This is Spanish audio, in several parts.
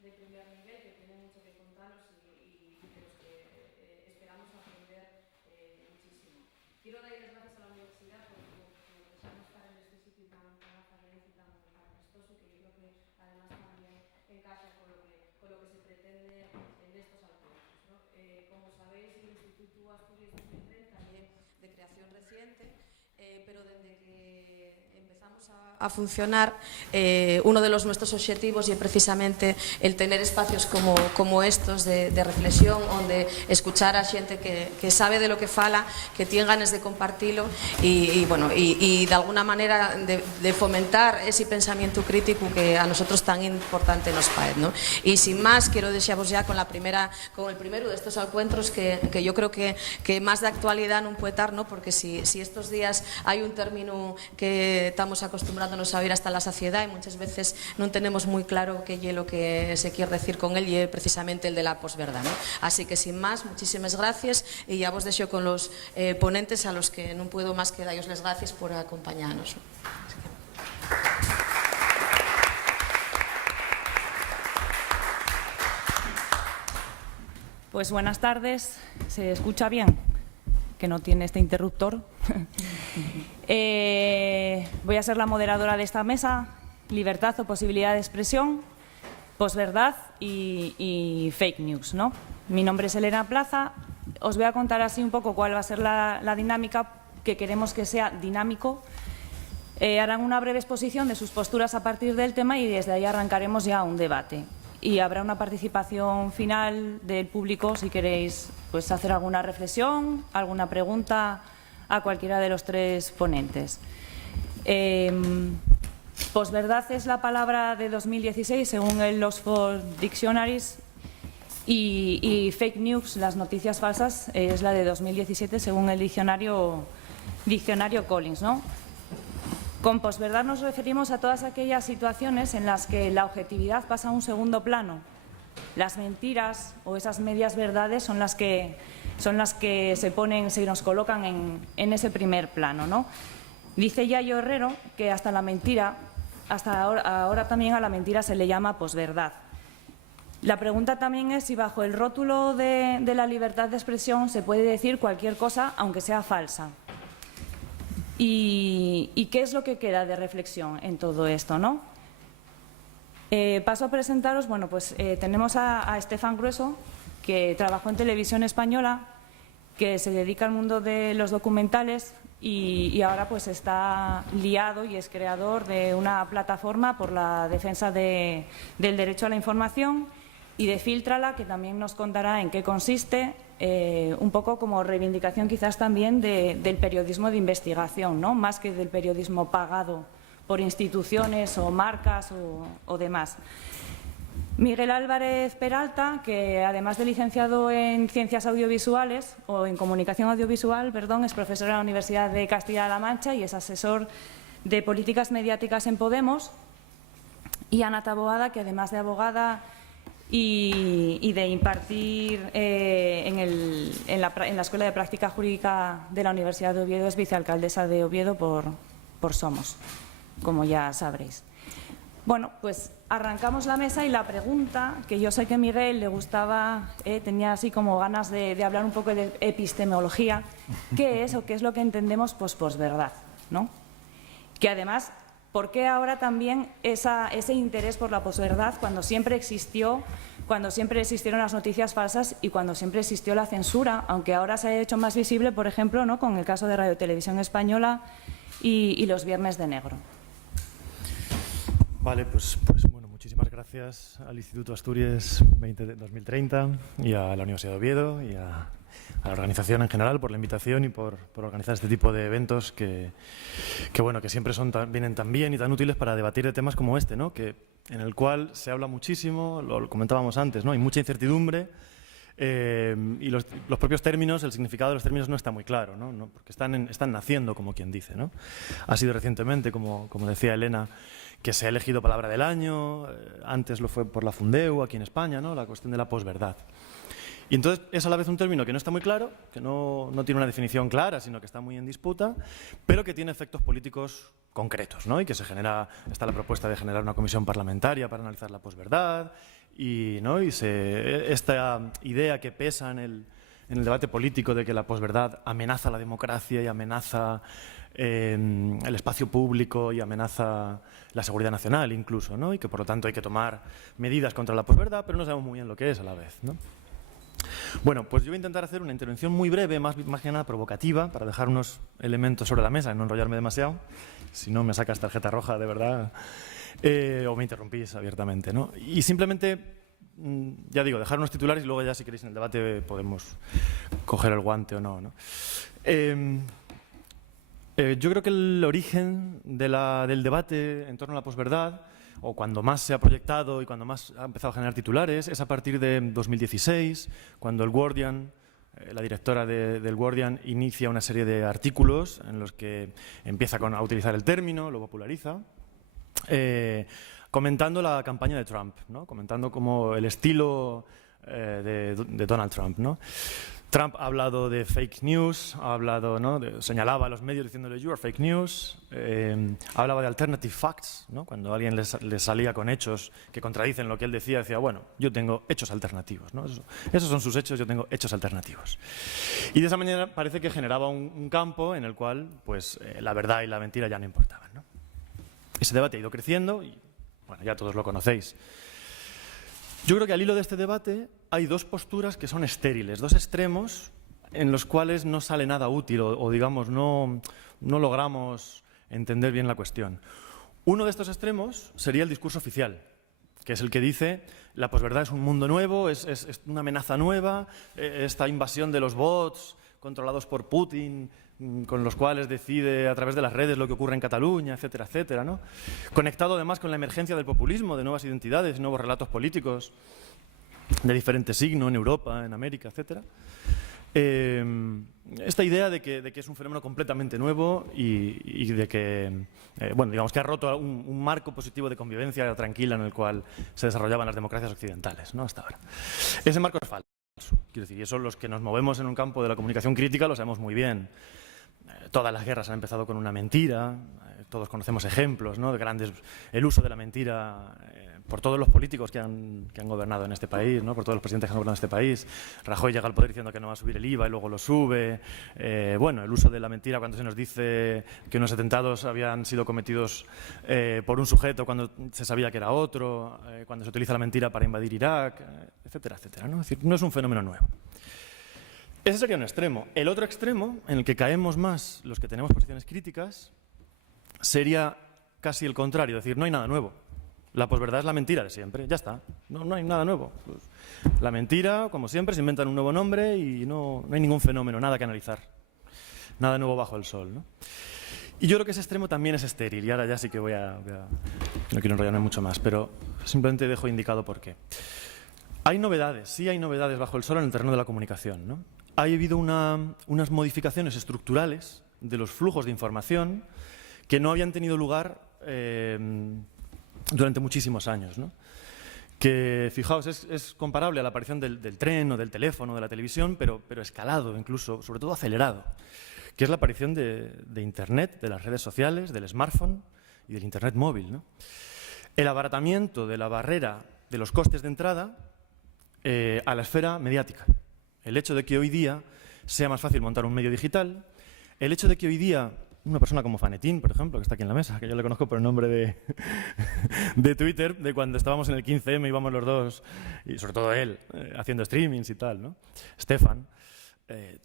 de primer nivel que tienen mucho que contarnos y de los que esperamos aprender muchísimo. Quiero dar las gracias a la universidad por dejarnos estar en este sitio tan afarense y tan vistoso, que yo creo que además también encaja con lo que se pretende en estos encuentros, ¿no? Como sabéis, el Instituto Asturias 2030 es de creación reciente, pero desde que empezamos a funcionar, uno de nuestros objetivos es precisamente el tener espacios como estos de reflexión, donde escuchar a xente que sabe de lo que fala, que tiene ganas de compartirlo y de alguna manera de fomentar ese pensamiento crítico que a nosotros tan importante nos parece, ¿no? Y sin más, quiero desearos ya con el primero de estos encuentros que yo creo que más de actualidad no puede estar, ¿no? Porque si estos días hay un término que estamos acostumbrándonos a oír hasta la saciedad y muchas veces no tenemos muy claro qué es lo que se quiere decir con él, y es precisamente el de la posverdad, ¿no? Así que sin más, muchísimas gracias y ya vos dejo con los ponentes, a los que no puedo más que daros las gracias por acompañarnos. Pues buenas tardes. ¿Se escucha bien? Que no tiene este interruptor. Voy a ser la moderadora de esta mesa. Libertad o posibilidad de expresión, posverdad y fake news, ¿no? Mi nombre es Elena Plaza. Os voy a contar así un poco cuál va a ser la dinámica, que queremos que sea dinámico. Harán una breve exposición de sus posturas a partir del tema y desde ahí arrancaremos ya un debate. Y habrá una participación final del público si queréis pues, hacer alguna reflexión, alguna pregunta a cualquiera de los tres ponentes. Posverdad es la palabra de 2016 según el Oxford Dictionaries y fake news, las noticias falsas, es la de 2017 según el diccionario Collins, ¿no? Con posverdad nos referimos a todas aquellas situaciones en las que la objetividad pasa a un segundo plano. Las mentiras o esas medias verdades son las que se nos colocan en ese primer plano, ¿no? Dice Yayo Herrero que hasta ahora también a la mentira se le llama posverdad. La pregunta también es si bajo el rótulo de la libertad de expresión se puede decir cualquier cosa aunque sea falsa. ¿Y qué es lo que queda de reflexión en todo esto, ¿no? Paso a presentaros, bueno, pues tenemos a Estefan Grueso, que trabajó en Televisión Española, que se dedica al mundo de los documentales y ahora pues está liado y es creador de una plataforma por la defensa del derecho a la información y de Filtrala, que también nos contará en qué consiste, un poco como reivindicación quizás también del periodismo de investigación, ¿no? Más que del periodismo pagado por instituciones o marcas o demás. Miguel Álvarez Peralta, que además de licenciado en Ciencias Audiovisuales o en Comunicación Audiovisual, perdón, es profesor en la Universidad de Castilla-La Mancha y es asesor de políticas mediáticas en Podemos. Y Ana Taboada, que además de abogada y de impartir en la Escuela de Práctica Jurídica de la Universidad de Oviedo, es vicealcaldesa de Oviedo por Somos, como ya sabréis. Bueno, pues arrancamos la mesa y la pregunta, que yo sé que a Miguel le gustaba, tenía así como ganas de hablar un poco de epistemología, ¿qué es o qué es lo que entendemos posverdad, ¿no? Que además, ¿por qué ahora también ese interés por la posverdad cuando siempre existieron las noticias falsas y cuando siempre existió la censura, aunque ahora se haya hecho más visible, por ejemplo, ¿no? Con el caso de Radio Televisión Española y los Viernes de Negro? Vale, pues bueno, muchísimas gracias al Instituto Asturias 2030 y a la Universidad de Oviedo y a la organización en general por la invitación y por organizar este tipo de eventos que siempre vienen tan bien y tan útiles para debatir de temas como este, ¿no? En el cual se habla muchísimo, lo comentábamos antes, ¿no? Hay mucha incertidumbre y los propios términos, el significado de los términos no está muy claro, ¿no? Porque están naciendo, como quien dice, ¿no? Ha sido recientemente, como decía Elena, que se ha elegido palabra del año, antes lo fue por la Fundeu aquí en España, ¿no? La cuestión de la posverdad. Y entonces es a la vez un término que no está muy claro, que no tiene una definición clara, sino que está muy en disputa, pero que tiene efectos políticos concretos, ¿no? Y que está la propuesta de generar una comisión parlamentaria para analizar la posverdad ¿no? Esta idea que pesa en el debate político de que la posverdad amenaza la democracia y amenaza el espacio público y amenaza la seguridad nacional incluso, ¿no? Y que por lo tanto hay que tomar medidas contra la posverdad, pero no sabemos muy bien lo que es a la vez, ¿no? Bueno, pues yo voy a intentar hacer una intervención muy breve, más que nada provocativa, para dejar unos elementos sobre la mesa y no enrollarme demasiado. Si no, me sacas tarjeta roja, de verdad, o me interrumpís abiertamente, ¿no? Y simplemente, ya digo, dejar unos titulares y luego ya, si queréis, en el debate podemos coger el guante o no, ¿no? Yo creo que el origen del debate en torno a la posverdad, o cuando más se ha proyectado y cuando más ha empezado a generar titulares, es a partir de 2016, cuando el Guardian, la directora del Guardian, inicia una serie de artículos en los que empieza a utilizar el término, lo populariza, comentando la campaña de Trump, ¿no? Comentando como el estilo de Donald Trump, ¿no? Trump ha hablado de fake news, ha hablado, ¿no? Señalaba a los medios diciéndole "you are fake news", hablaba de alternative facts, ¿no? Cuando alguien le salía con hechos que contradicen lo que él decía, decía, bueno, yo tengo hechos alternativos, ¿no? Esos son sus hechos, yo tengo hechos alternativos. Y de esa manera parece que generaba un campo en el cual pues, la verdad y la mentira ya no importaban, ¿no? Ese debate ha ido creciendo y bueno, ya todos lo conocéis. Yo creo que al hilo de este debate hay dos posturas que son estériles, dos extremos en los cuales no sale nada útil o digamos, no logramos entender bien la cuestión. Uno de estos extremos sería el discurso oficial, que es el que dice la posverdad es un mundo nuevo, es una amenaza nueva, esta invasión de los bots controlados por Putin, con los cuales decide a través de las redes lo que ocurre en Cataluña, etcétera, etcétera, ¿no? Conectado además con la emergencia del populismo, de nuevas identidades, nuevos relatos políticos de diferente signo en Europa, en América, etcétera. Esta idea de que es un fenómeno completamente nuevo y de que, bueno, digamos que ha roto un marco positivo de convivencia tranquila en el cual se desarrollaban las democracias occidentales, ¿no? Hasta ahora. Ese marco es falso. Quiero decir, y eso los que nos movemos en un campo de la comunicación crítica lo sabemos muy bien. Todas las guerras han empezado con una mentira, todos conocemos ejemplos, ¿no? De grandes, el uso de la mentira por todos los políticos que han gobernado en este país, ¿no? Por todos los presidentes que han gobernado en este país. Rajoy llega al poder diciendo que no va a subir el IVA y luego lo sube. Bueno, el uso de la mentira cuando se nos dice que unos atentados habían sido cometidos por un sujeto cuando se sabía que era otro, cuando se utiliza la mentira para invadir Irak, etcétera, etcétera, ¿no? Es decir, no es un fenómeno nuevo. Ese sería un extremo. El otro extremo, en el que caemos más los que tenemos posiciones críticas, sería casi el contrario, es decir, no hay nada nuevo. La posverdad es la mentira de siempre, ya está, no hay nada nuevo. Pues, la mentira, como siempre, se inventan un nuevo nombre y no hay ningún fenómeno, nada que analizar. Nada nuevo bajo el sol, ¿no? Y yo creo que ese extremo también es estéril, y ahora ya sí que no quiero enrollarme mucho más, pero simplemente dejo indicado por qué. Hay novedades, sí hay novedades bajo el sol en el terreno de la comunicación, ¿no? Ha habido unas modificaciones estructurales de los flujos de información que no habían tenido lugar durante muchísimos años, ¿no? Que, fijaos, es comparable a la aparición del tren o del teléfono, de la televisión, pero escalado incluso, sobre todo acelerado, que es la aparición de Internet, de las redes sociales, del smartphone y del Internet móvil, ¿no? El abaratamiento de la barrera de los costes de entrada a la esfera mediática. El hecho de que hoy día sea más fácil montar un medio digital, el hecho de que hoy día una persona como Fanetín, por ejemplo, que está aquí en la mesa, que yo le conozco por el nombre de Twitter, de cuando estábamos en el 15M, íbamos los dos, y sobre todo él, haciendo streamings y tal, ¿no? Stefan,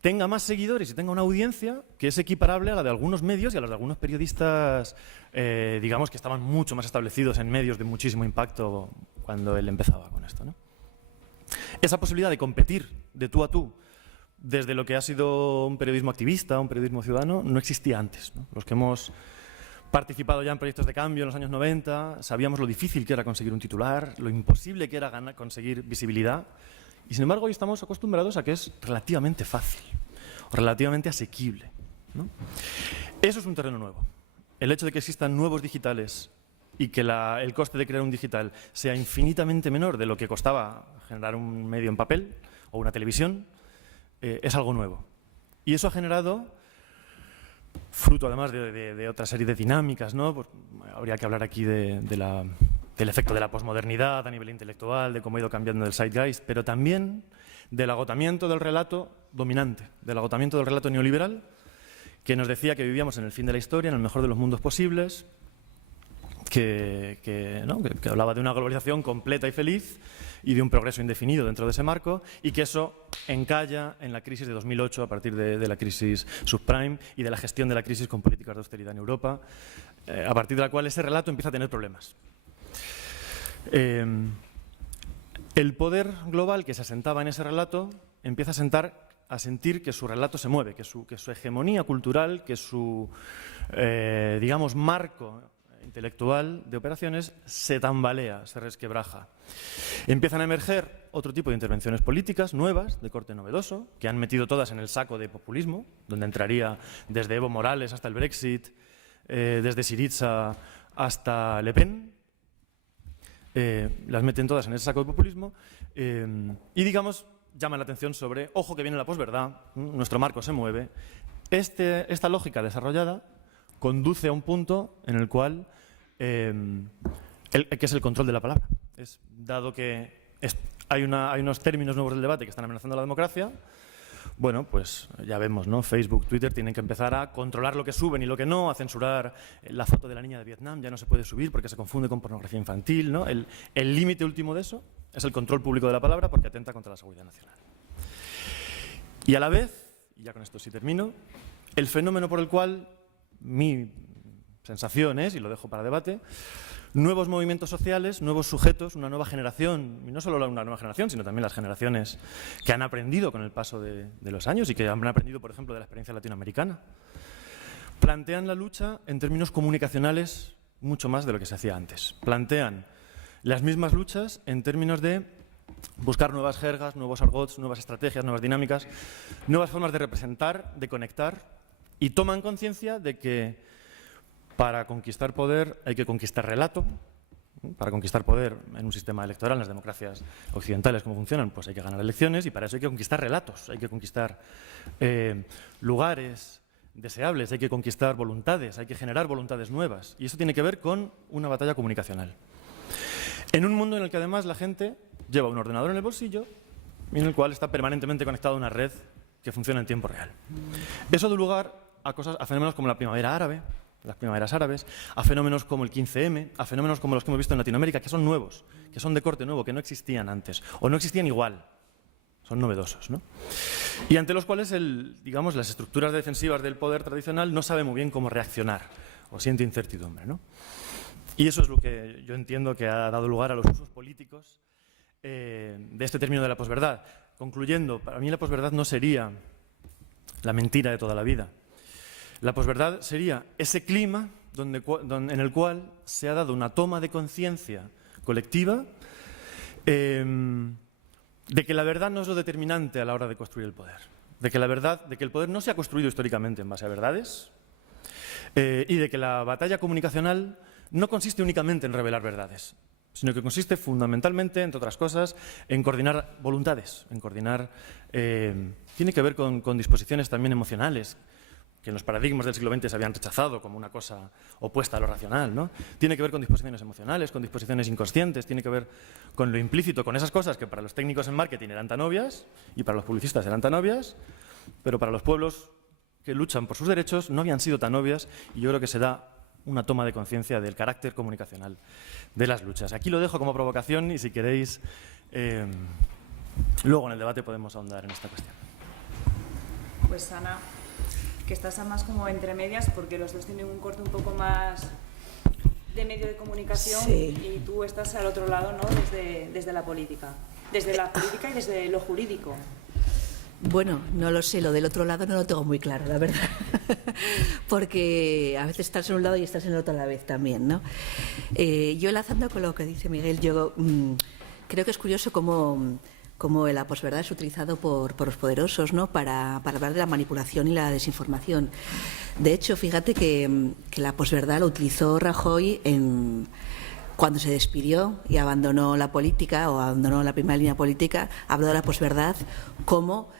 tenga más seguidores y tenga una audiencia que es equiparable a la de algunos medios y a la de algunos periodistas, digamos, que estaban mucho más establecidos en medios de muchísimo impacto cuando él empezaba con esto, ¿no? Esa posibilidad de competir de tú a tú desde lo que ha sido un periodismo activista, un periodismo ciudadano, no existía antes, ¿no? Los que hemos participado ya en proyectos de cambio en los años 90 sabíamos lo difícil que era conseguir un titular, lo imposible que era conseguir visibilidad, y sin embargo hoy estamos acostumbrados a que es relativamente fácil o relativamente asequible, ¿no? Eso es un terreno nuevo. El hecho de que existan nuevos digitales y que el coste de crear un digital sea infinitamente menor de lo que costaba generar un medio en papel o una televisión, es algo nuevo. Y eso ha generado fruto además de otra serie de dinámicas, ¿no? Pues, habría que hablar aquí del efecto de la posmodernidad a nivel intelectual, de cómo ha ido cambiando el zeitgeist, pero también del agotamiento del relato dominante, del agotamiento del relato neoliberal, que nos decía que vivíamos en el fin de la historia, en el mejor de los mundos posibles, que hablaba de una globalización completa y feliz y de un progreso indefinido dentro de ese marco, y que eso encalla en la crisis de 2008 a partir de la crisis subprime y de la gestión de la crisis con políticas de austeridad en Europa, a partir de la cual ese relato empieza a tener problemas. El poder global que se asentaba en ese relato empieza a sentir que su relato se mueve, que su hegemonía cultural, que su, digamos, marco intelectual de operaciones se tambalea, se resquebraja. Empiezan a emerger otro tipo de intervenciones políticas nuevas, de corte novedoso, que han metido todas en el saco de populismo, donde entraría desde Evo Morales hasta el Brexit, desde Syriza hasta Le Pen. Las meten todas en ese saco de populismo y, digamos, llaman la atención sobre, ojo que viene la posverdad, nuestro marco se mueve. Esta lógica desarrollada conduce a un punto en el cual, que es el control de la palabra. Dado que hay unos términos nuevos del debate que están amenazando la democracia, bueno, pues ya vemos, ¿no? Facebook, Twitter tienen que empezar a controlar lo que suben y lo que no, a censurar la foto de la niña de Vietnam, ya no se puede subir porque se confunde con pornografía infantil, ¿no? El límite último de eso es el control público de la palabra porque atenta contra la seguridad nacional. Y a la vez, y ya con esto sí termino, el fenómeno por el cual mi sensación es, y lo dejo para debate, nuevos movimientos sociales, nuevos sujetos, una nueva generación, y no solo una nueva generación, sino también las generaciones que han aprendido con el paso de los años y que han aprendido, por ejemplo, de la experiencia latinoamericana, plantean la lucha en términos comunicacionales mucho más de lo que se hacía antes. Plantean las mismas luchas en términos de buscar nuevas jergas, nuevos argots, nuevas estrategias, nuevas dinámicas, nuevas formas de representar, de conectar, y toman conciencia de que para conquistar poder hay que conquistar relato. Para conquistar poder en un sistema electoral, en las democracias occidentales, ¿cómo funcionan? Pues hay que ganar elecciones y para eso hay que conquistar relatos, hay que conquistar lugares deseables, hay que conquistar voluntades, hay que generar voluntades nuevas. Y eso tiene que ver con una batalla comunicacional. En un mundo en el que además la gente lleva un ordenador en el bolsillo y en el cual está permanentemente conectado a una red que funciona en tiempo real. Eso da lugar a fenómenos como la primavera árabe, las primaveras árabes, a fenómenos como el 15M, a fenómenos como los que hemos visto en Latinoamérica, que son nuevos, que son de corte nuevo, que no existían antes, o no existían igual, son novedosos, ¿no? Y ante los cuales, digamos, las estructuras defensivas del poder tradicional no saben muy bien cómo reaccionar, o siente incertidumbre, ¿no? Y eso es lo que yo entiendo que ha dado lugar a los usos políticos de este término de la posverdad. Concluyendo, para mí la posverdad no sería la mentira de toda la vida. La posverdad sería ese clima en el cual se ha dado una toma de conciencia colectiva de que la verdad no es lo determinante a la hora de construir el poder, de que el poder no se ha construido históricamente en base a verdades y de que la batalla comunicacional no consiste únicamente en revelar verdades, sino que consiste fundamentalmente, entre otras cosas, en coordinar voluntades, en coordinar... tiene que ver con disposiciones también emocionales, que en los paradigmas del siglo XX se habían rechazado como una cosa opuesta a lo racional, ¿no? Tiene que ver con disposiciones emocionales, con disposiciones inconscientes, tiene que ver con lo implícito, con esas cosas que para los técnicos en marketing eran tan obvias y para los publicistas eran tan obvias, pero para los pueblos que luchan por sus derechos no habían sido tan obvias, y yo creo que se da una toma de conciencia del carácter comunicacional de las luchas. Aquí lo dejo como provocación y si queréis, luego en el debate podemos ahondar en esta cuestión. Pues Ana, que estás más como entre medias porque los dos tienen un corte un poco más de medio de comunicación, sí. Y tú estás al otro lado, ¿no? Desde la política y desde lo jurídico. Bueno, no lo sé, lo del otro lado no lo tengo muy claro, la verdad, porque a veces estás en un lado y estás en el otro a la vez también, ¿no? Yo enlazando con lo que dice Miguel, yo creo que es curioso cómo la posverdad es utilizado por los poderosos, ¿no? para hablar de la manipulación y la desinformación. De hecho, fíjate que la posverdad lo utilizó Rajoy cuando se despidió y abandonó la política o abandonó la primera línea política, habló de la posverdad como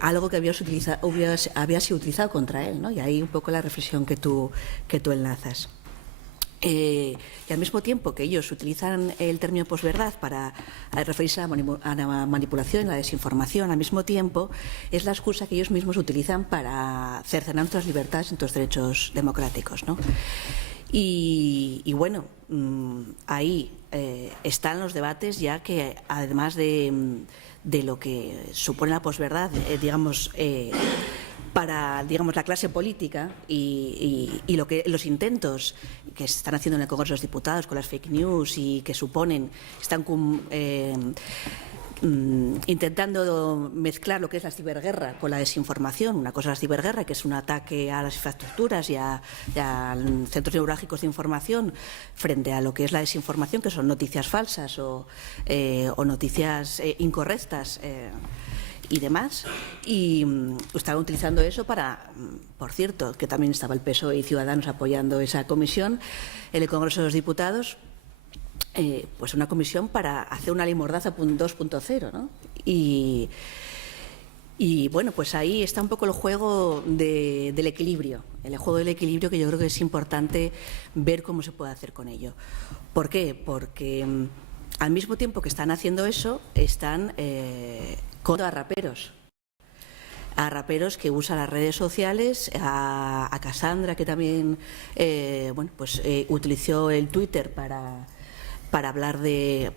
algo que había sido utilizado contra él, ¿no? Y ahí un poco la reflexión que tú enlazas. Y al mismo tiempo que ellos utilizan el término posverdad para referirse a la manipulación y la desinformación, al mismo tiempo es la excusa que ellos mismos utilizan para cercenar nuestras libertades y nuestros derechos democráticos, ¿no? Y bueno, ahí están los debates, ya que además de lo que supone la posverdad, para, digamos, la clase política y los intentos que se están haciendo en el Congreso de los Diputados con las fake news y que están intentando mezclar lo que es la ciberguerra con la desinformación. Una cosa es la ciberguerra, que es un ataque a las infraestructuras y a centros neurálgicos de información, frente a lo que es la desinformación, que son noticias falsas o noticias incorrectas y demás. Y estaban utilizando eso para, por cierto, que también estaba el PSOE y Ciudadanos apoyando esa comisión en el Congreso de los Diputados, pues una comisión para hacer una ley Mordaza 2.0, ¿no? Y bueno, pues ahí está un poco el juego del equilibrio, el juego del equilibrio, que yo creo que es importante ver cómo se puede hacer con ello. ¿Por qué? Porque al mismo tiempo que están haciendo eso, están contra a raperos que usan las redes sociales, a Cassandra, que también utilizó el Twitter para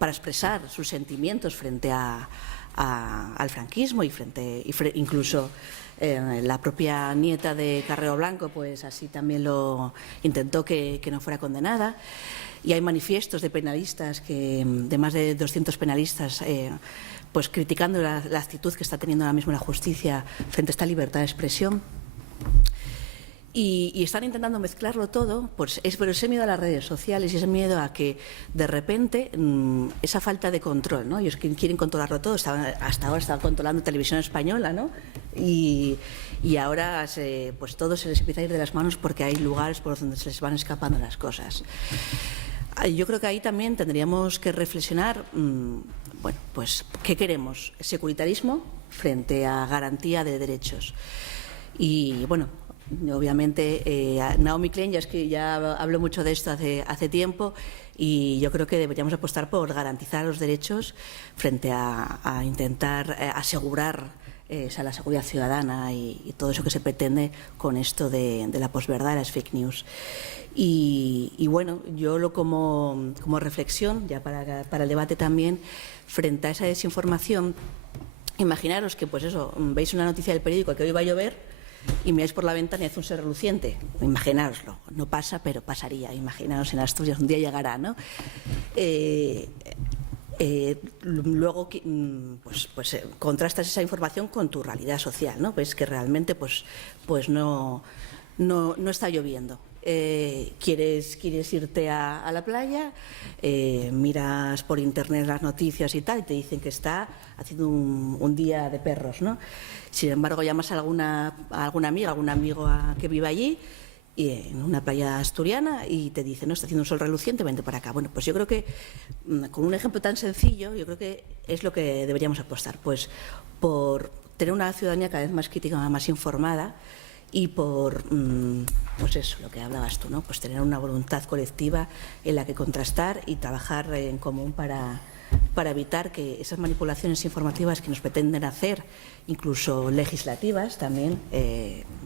expresar sus sentimientos frente al franquismo y incluso la propia nieta de Carrero Blanco, pues así también lo intentó que no fuera condenada. Y hay manifiestos de penalistas, de más de 200 penalistas, pues criticando la actitud que está teniendo ahora mismo la justicia frente a esta libertad de expresión. Y están intentando mezclarlo todo, pues pero ese miedo a las redes sociales y ese miedo a que de repente esa falta de control, ¿no? Ellos quieren controlarlo todo. Hasta ahora estaban controlando Televisión Española, ¿no? Y ahora pues todo se les empieza a ir de las manos, porque hay lugares por donde se les van escapando las cosas. Yo creo que ahí también tendríamos que reflexionar, bueno, pues ¿qué queremos? ¿Securitarismo frente a garantía de derechos? Y bueno, obviamente Naomi Klein ya habló mucho de esto hace tiempo, y yo creo que deberíamos apostar por garantizar los derechos frente a intentar asegurar la seguridad ciudadana y todo eso que se pretende con esto de la posverdad, las fake news. Y bueno, yo como reflexión, ya para el debate también, frente a esa desinformación, imaginaros que, pues eso, veis una noticia del periódico que hoy va a llover y miráis por la ventana y hace un ser reluciente. Imaginároslo, no pasa, pero pasaría. Imaginaos en Asturias, un día llegará, ¿no? Luego contrastas esa información con tu realidad social, ¿no? Ves que realmente pues no está lloviendo. Quieres irte a la playa, miras por internet las noticias y tal, y te dicen que está haciendo un día de perros, ¿no? Sin embargo, llamas a alguna amiga, algún amigo que vive allí, y en una playa asturiana, y te dicen, no, está haciendo un sol reluciente, vente para acá. Bueno, pues yo creo que con un ejemplo tan sencillo, yo creo que es lo que deberíamos apostar, pues por tener una ciudadanía cada vez más crítica, más informada, y por, pues eso, lo que hablabas tú, ¿no? Pues tener una voluntad colectiva en la que contrastar y trabajar en común para evitar que esas manipulaciones informativas que nos pretenden hacer, incluso legislativas, también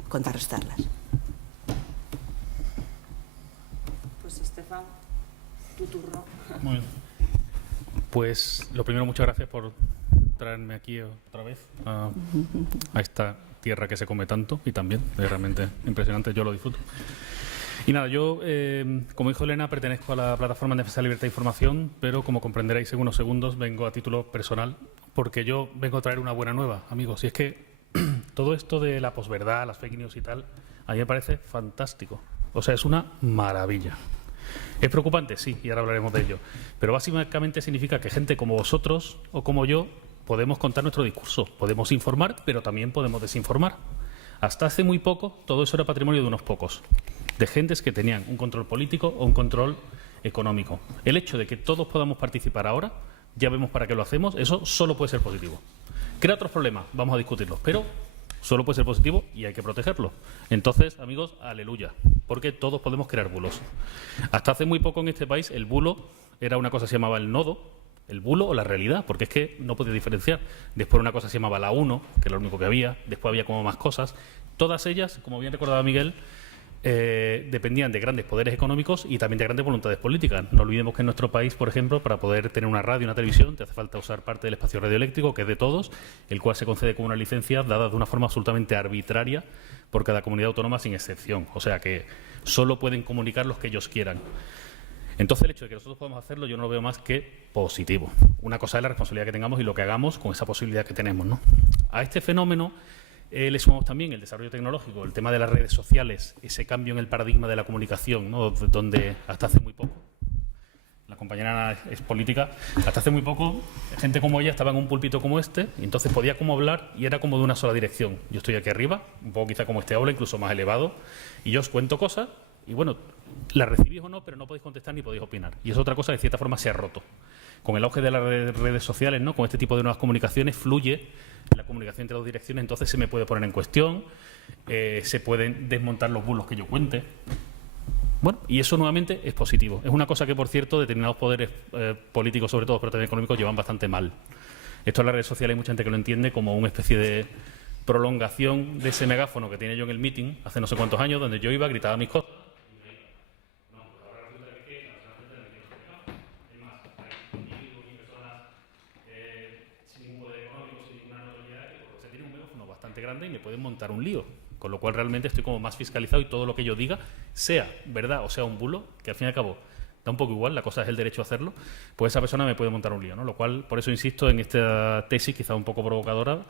contrarrestarlas. Pues Estefan, tu turno. Muy bien. Pues lo primero, muchas gracias por traerme aquí otra vez a esta tierra que se come tanto, y también es realmente impresionante, yo lo disfruto. Y nada, yo, como dijo Elena, pertenezco a la Plataforma de Defensa de la Libertad de Información, pero como comprenderéis en unos segundos vengo a título personal, porque yo vengo a traer una buena nueva, amigos. Y es que todo esto de la posverdad, las fake news y tal, a mí me parece fantástico. O sea, es una maravilla. ¿Es preocupante? Sí, y ahora hablaremos de ello. Pero básicamente significa que gente como vosotros o como yo podemos contar nuestro discurso, podemos informar, pero también podemos desinformar. Hasta hace muy poco todo eso era patrimonio de unos pocos, de gentes que tenían un control político o un control económico. El hecho de que todos podamos participar ahora, ya vemos para qué lo hacemos, eso solo puede ser positivo. Crea otros problemas, vamos a discutirlos, pero solo puede ser positivo y hay que protegerlo. Entonces, amigos, aleluya, porque todos podemos crear bulos. Hasta hace muy poco en este país el bulo era una cosa que se llamaba el nodo, el bulo o la realidad, porque es que no podía diferenciar. Después una cosa se llamaba la 1, que era lo único que había, después había como más cosas. Todas ellas, como bien recordaba Miguel, dependían de grandes poderes económicos y también de grandes voluntades políticas. No olvidemos que en nuestro país, por ejemplo, para poder tener una radio y una televisión, te hace falta usar parte del espacio radioeléctrico, que es de todos, el cual se concede con una licencia dada de una forma absolutamente arbitraria por cada comunidad autónoma sin excepción. O sea que solo pueden comunicar los que ellos quieran. Entonces, el hecho de que nosotros podamos hacerlo, yo no lo veo más que positivo. Una cosa es la responsabilidad que tengamos y lo que hagamos con esa posibilidad que tenemos, ¿no? A este fenómeno le sumamos también el desarrollo tecnológico, el tema de las redes sociales, ese cambio en el paradigma de la comunicación, ¿no? Donde hasta hace muy poco, la compañera Ana es política, hasta hace muy poco gente como ella estaba en un púlpito como este y entonces podía como hablar y era como de una sola dirección. Yo estoy aquí arriba, un poco quizá como este aula, incluso más elevado, y yo os cuento cosas y bueno, las recibís o no, pero no podéis contestar ni podéis opinar. Y es otra cosa que de cierta forma se ha roto. Con el auge de las redes sociales, ¿no? Con este tipo de nuevas comunicaciones, fluye la comunicación entre dos direcciones, entonces se me puede poner en cuestión, se pueden desmontar los bulos que yo cuente. Bueno, y eso nuevamente es positivo. Es una cosa que, por cierto, determinados poderes políticos, sobre todo, pero también económicos, llevan bastante mal. Esto en las redes sociales hay mucha gente que lo entiende como una especie de prolongación de ese megáfono que tenía yo en el meeting hace no sé cuántos años, donde yo iba, gritaba mis cosas. Grande y me pueden montar un lío, con lo cual realmente estoy como más fiscalizado y todo lo que yo diga, sea verdad o sea un bulo, que al fin y al cabo da un poco igual, la cosa es el derecho a hacerlo, pues esa persona me puede montar un lío, ¿no? Lo cual, por eso insisto en esta tesis quizá un poco provocadora,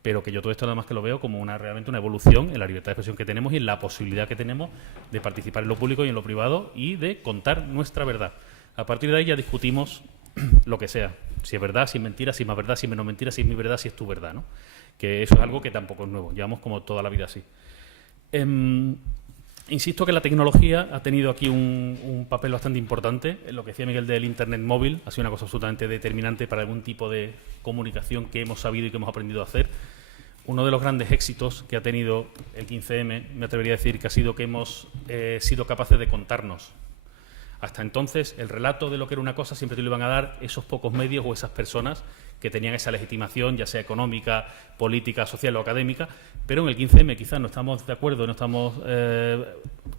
pero que yo todo esto nada más que lo veo como realmente una evolución en la libertad de expresión que tenemos y en la posibilidad que tenemos de participar en lo público y en lo privado y de contar nuestra verdad. A partir de ahí ya discutimos lo que sea, si es verdad, si es mentira, si es más verdad, si es menos mentira, si es mi verdad, si es tu verdad, ¿no? Que eso es algo que tampoco es nuevo, llevamos como toda la vida así. Insisto que la tecnología ha tenido aquí un papel bastante importante. Lo que decía Miguel del Internet móvil ha sido una cosa absolutamente determinante para algún tipo de comunicación que hemos sabido y que hemos aprendido a hacer. Uno de los grandes éxitos que ha tenido el 15M, me atrevería a decir, que ha sido que hemos sido capaces de contarnos. Hasta entonces, el relato de lo que era una cosa siempre te lo iban a dar esos pocos medios o esas personas que tenían esa legitimación, ya sea económica, política, social o académica, pero en el 15M quizás no estamos de acuerdo, no estamos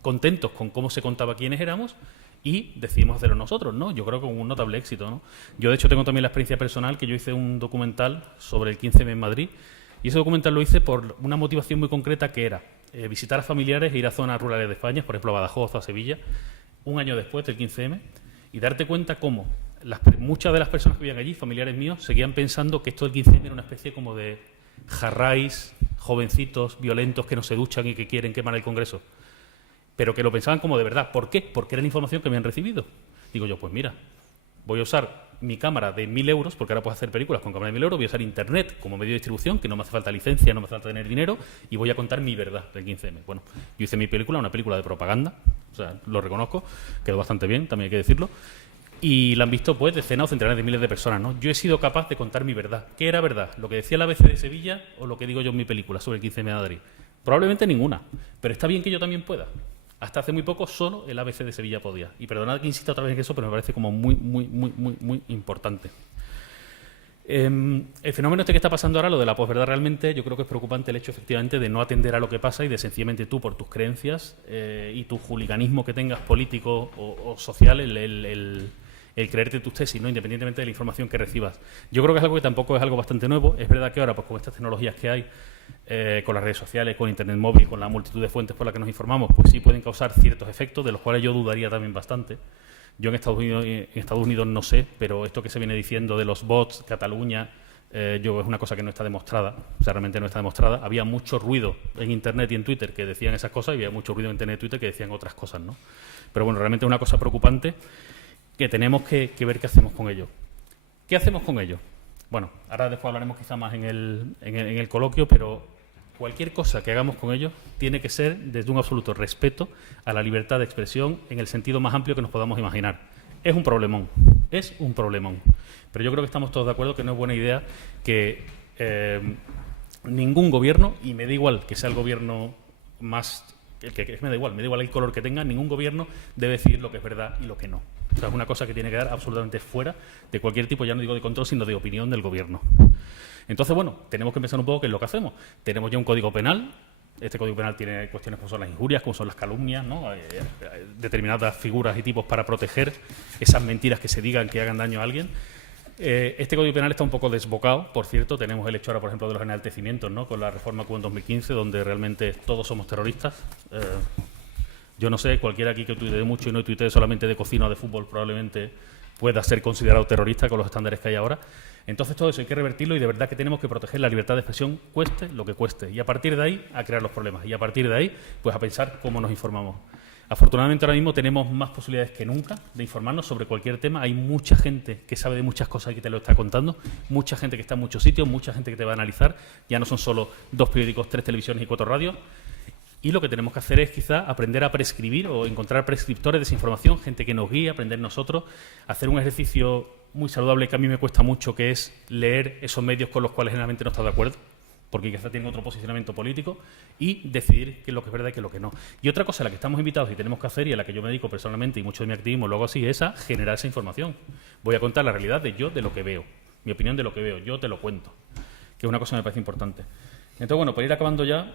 contentos con cómo se contaba quiénes éramos y decidimos hacerlo nosotros, ¿no? Yo creo que con un notable éxito, ¿no? Yo, de hecho, tengo también la experiencia personal que yo hice un documental sobre el 15M en Madrid y ese documental lo hice por una motivación muy concreta que era visitar a familiares e ir a zonas rurales de España, por ejemplo, a Badajoz o a Sevilla, un año después del 15M, y darte cuenta cómo muchas de las personas que vivían allí, familiares míos, seguían pensando que esto del 15M era una especie como de jarráis, jovencitos, violentos que no se duchan y que quieren quemar el Congreso. Pero que lo pensaban como de verdad. ¿Por qué? Porque era la información que habían recibido. Digo yo, pues mira, voy a usar mi cámara de 1.000 euros, porque ahora puedo hacer películas con cámara de 1.000 euros, voy a usar Internet como medio de distribución, que no me hace falta licencia, no me hace falta tener dinero, y voy a contar mi verdad del 15M. Bueno, yo hice mi película, una película de propaganda, o sea, lo reconozco, quedó bastante bien, también hay que decirlo, y la han visto pues decenas o centenares de miles de personas, ¿no? Yo he sido capaz de contar mi verdad. ¿Qué era verdad? ¿Lo que decía la ABC de Sevilla o lo que digo yo en mi película sobre el 15M de Madrid? Probablemente ninguna, pero está bien que yo también pueda. Hasta hace muy poco solo el ABC de Sevilla podía. Y perdonad que insista otra vez en eso, pero me parece como muy importante. El fenómeno este que está pasando ahora, lo de la posverdad, realmente yo creo que es preocupante el hecho efectivamente de no atender a lo que pasa y de sencillamente tú, por tus creencias y tu juliganismo que tengas político o social, el creerte tus tesis, ¿no? Independientemente de la información que recibas. Yo creo que es algo que tampoco es algo bastante nuevo. Es verdad que ahora, pues con estas tecnologías que hay, con las redes sociales, con Internet móvil, con la multitud de fuentes por las que nos informamos, pues sí pueden causar ciertos efectos, de los cuales yo dudaría también bastante. Yo en Estados Unidos no sé, pero esto que se viene diciendo de los bots, Cataluña, es una cosa que no está demostrada, o sea, realmente no está demostrada. Había mucho ruido en Internet y en Twitter que decían esas cosas y había mucho ruido en Internet y Twitter que decían otras cosas, ¿no? Pero bueno, realmente es una cosa preocupante que tenemos que ver qué hacemos con ello. ¿Qué hacemos con ello? Bueno, ahora después hablaremos quizá más en el coloquio, pero cualquier cosa que hagamos con ello tiene que ser desde un absoluto respeto a la libertad de expresión en el sentido más amplio que nos podamos imaginar. Es un problemón, pero yo creo que estamos todos de acuerdo que no es buena idea que ningún gobierno, y me da igual que sea el gobierno más... me da igual el color que tenga, ningún gobierno debe decir lo que es verdad y lo que no. O sea, es una cosa que tiene que quedar absolutamente fuera de cualquier tipo, ya no digo de control, sino de opinión del gobierno. Entonces, bueno, tenemos que pensar un poco qué es lo que hacemos. Tenemos ya un código penal. Este código penal tiene cuestiones como son las injurias, como son las calumnias, ¿no? Determinadas figuras y tipos para proteger esas mentiras que se digan que hagan daño a alguien. Este código penal está un poco desbocado, por cierto. Tenemos el hecho ahora, por ejemplo, de los enaltecimientos, ¿no? Con la reforma Q en 2015, donde realmente todos somos terroristas. Yo no sé, cualquiera aquí que tuitee mucho y no tuitee solamente de cocina o de fútbol probablemente pueda ser considerado terrorista con los estándares que hay ahora. Entonces todo eso hay que revertirlo y de verdad que tenemos que proteger la libertad de expresión, cueste lo que cueste. Y a partir de ahí, a crear los problemas. Y a partir de ahí, pues a pensar cómo nos informamos. Afortunadamente ahora mismo tenemos más posibilidades que nunca de informarnos sobre cualquier tema. Hay mucha gente que sabe de muchas cosas y que te lo está contando, mucha gente que está en muchos sitios, mucha gente que te va a analizar. Ya no son solo 2 periódicos, 3 televisiones y 4 radios. Y lo que tenemos que hacer es quizá aprender a prescribir o encontrar prescriptores de esa información, gente que nos guíe, aprender nosotros, hacer un ejercicio muy saludable que a mí me cuesta mucho, que es leer esos medios con los cuales generalmente no estás de acuerdo, porque quizá tienen otro posicionamiento político, y decidir qué es lo que es verdad y qué es lo que no. Y otra cosa a la que estamos invitados y tenemos que hacer, y a la que yo me dedico personalmente y mucho de mi activismo lo hago así, es a generar esa información. Voy a contar la realidad de lo que veo, mi opinión de lo que veo, yo te lo cuento, que es una cosa que me parece importante. Entonces, bueno, para ir acabando ya,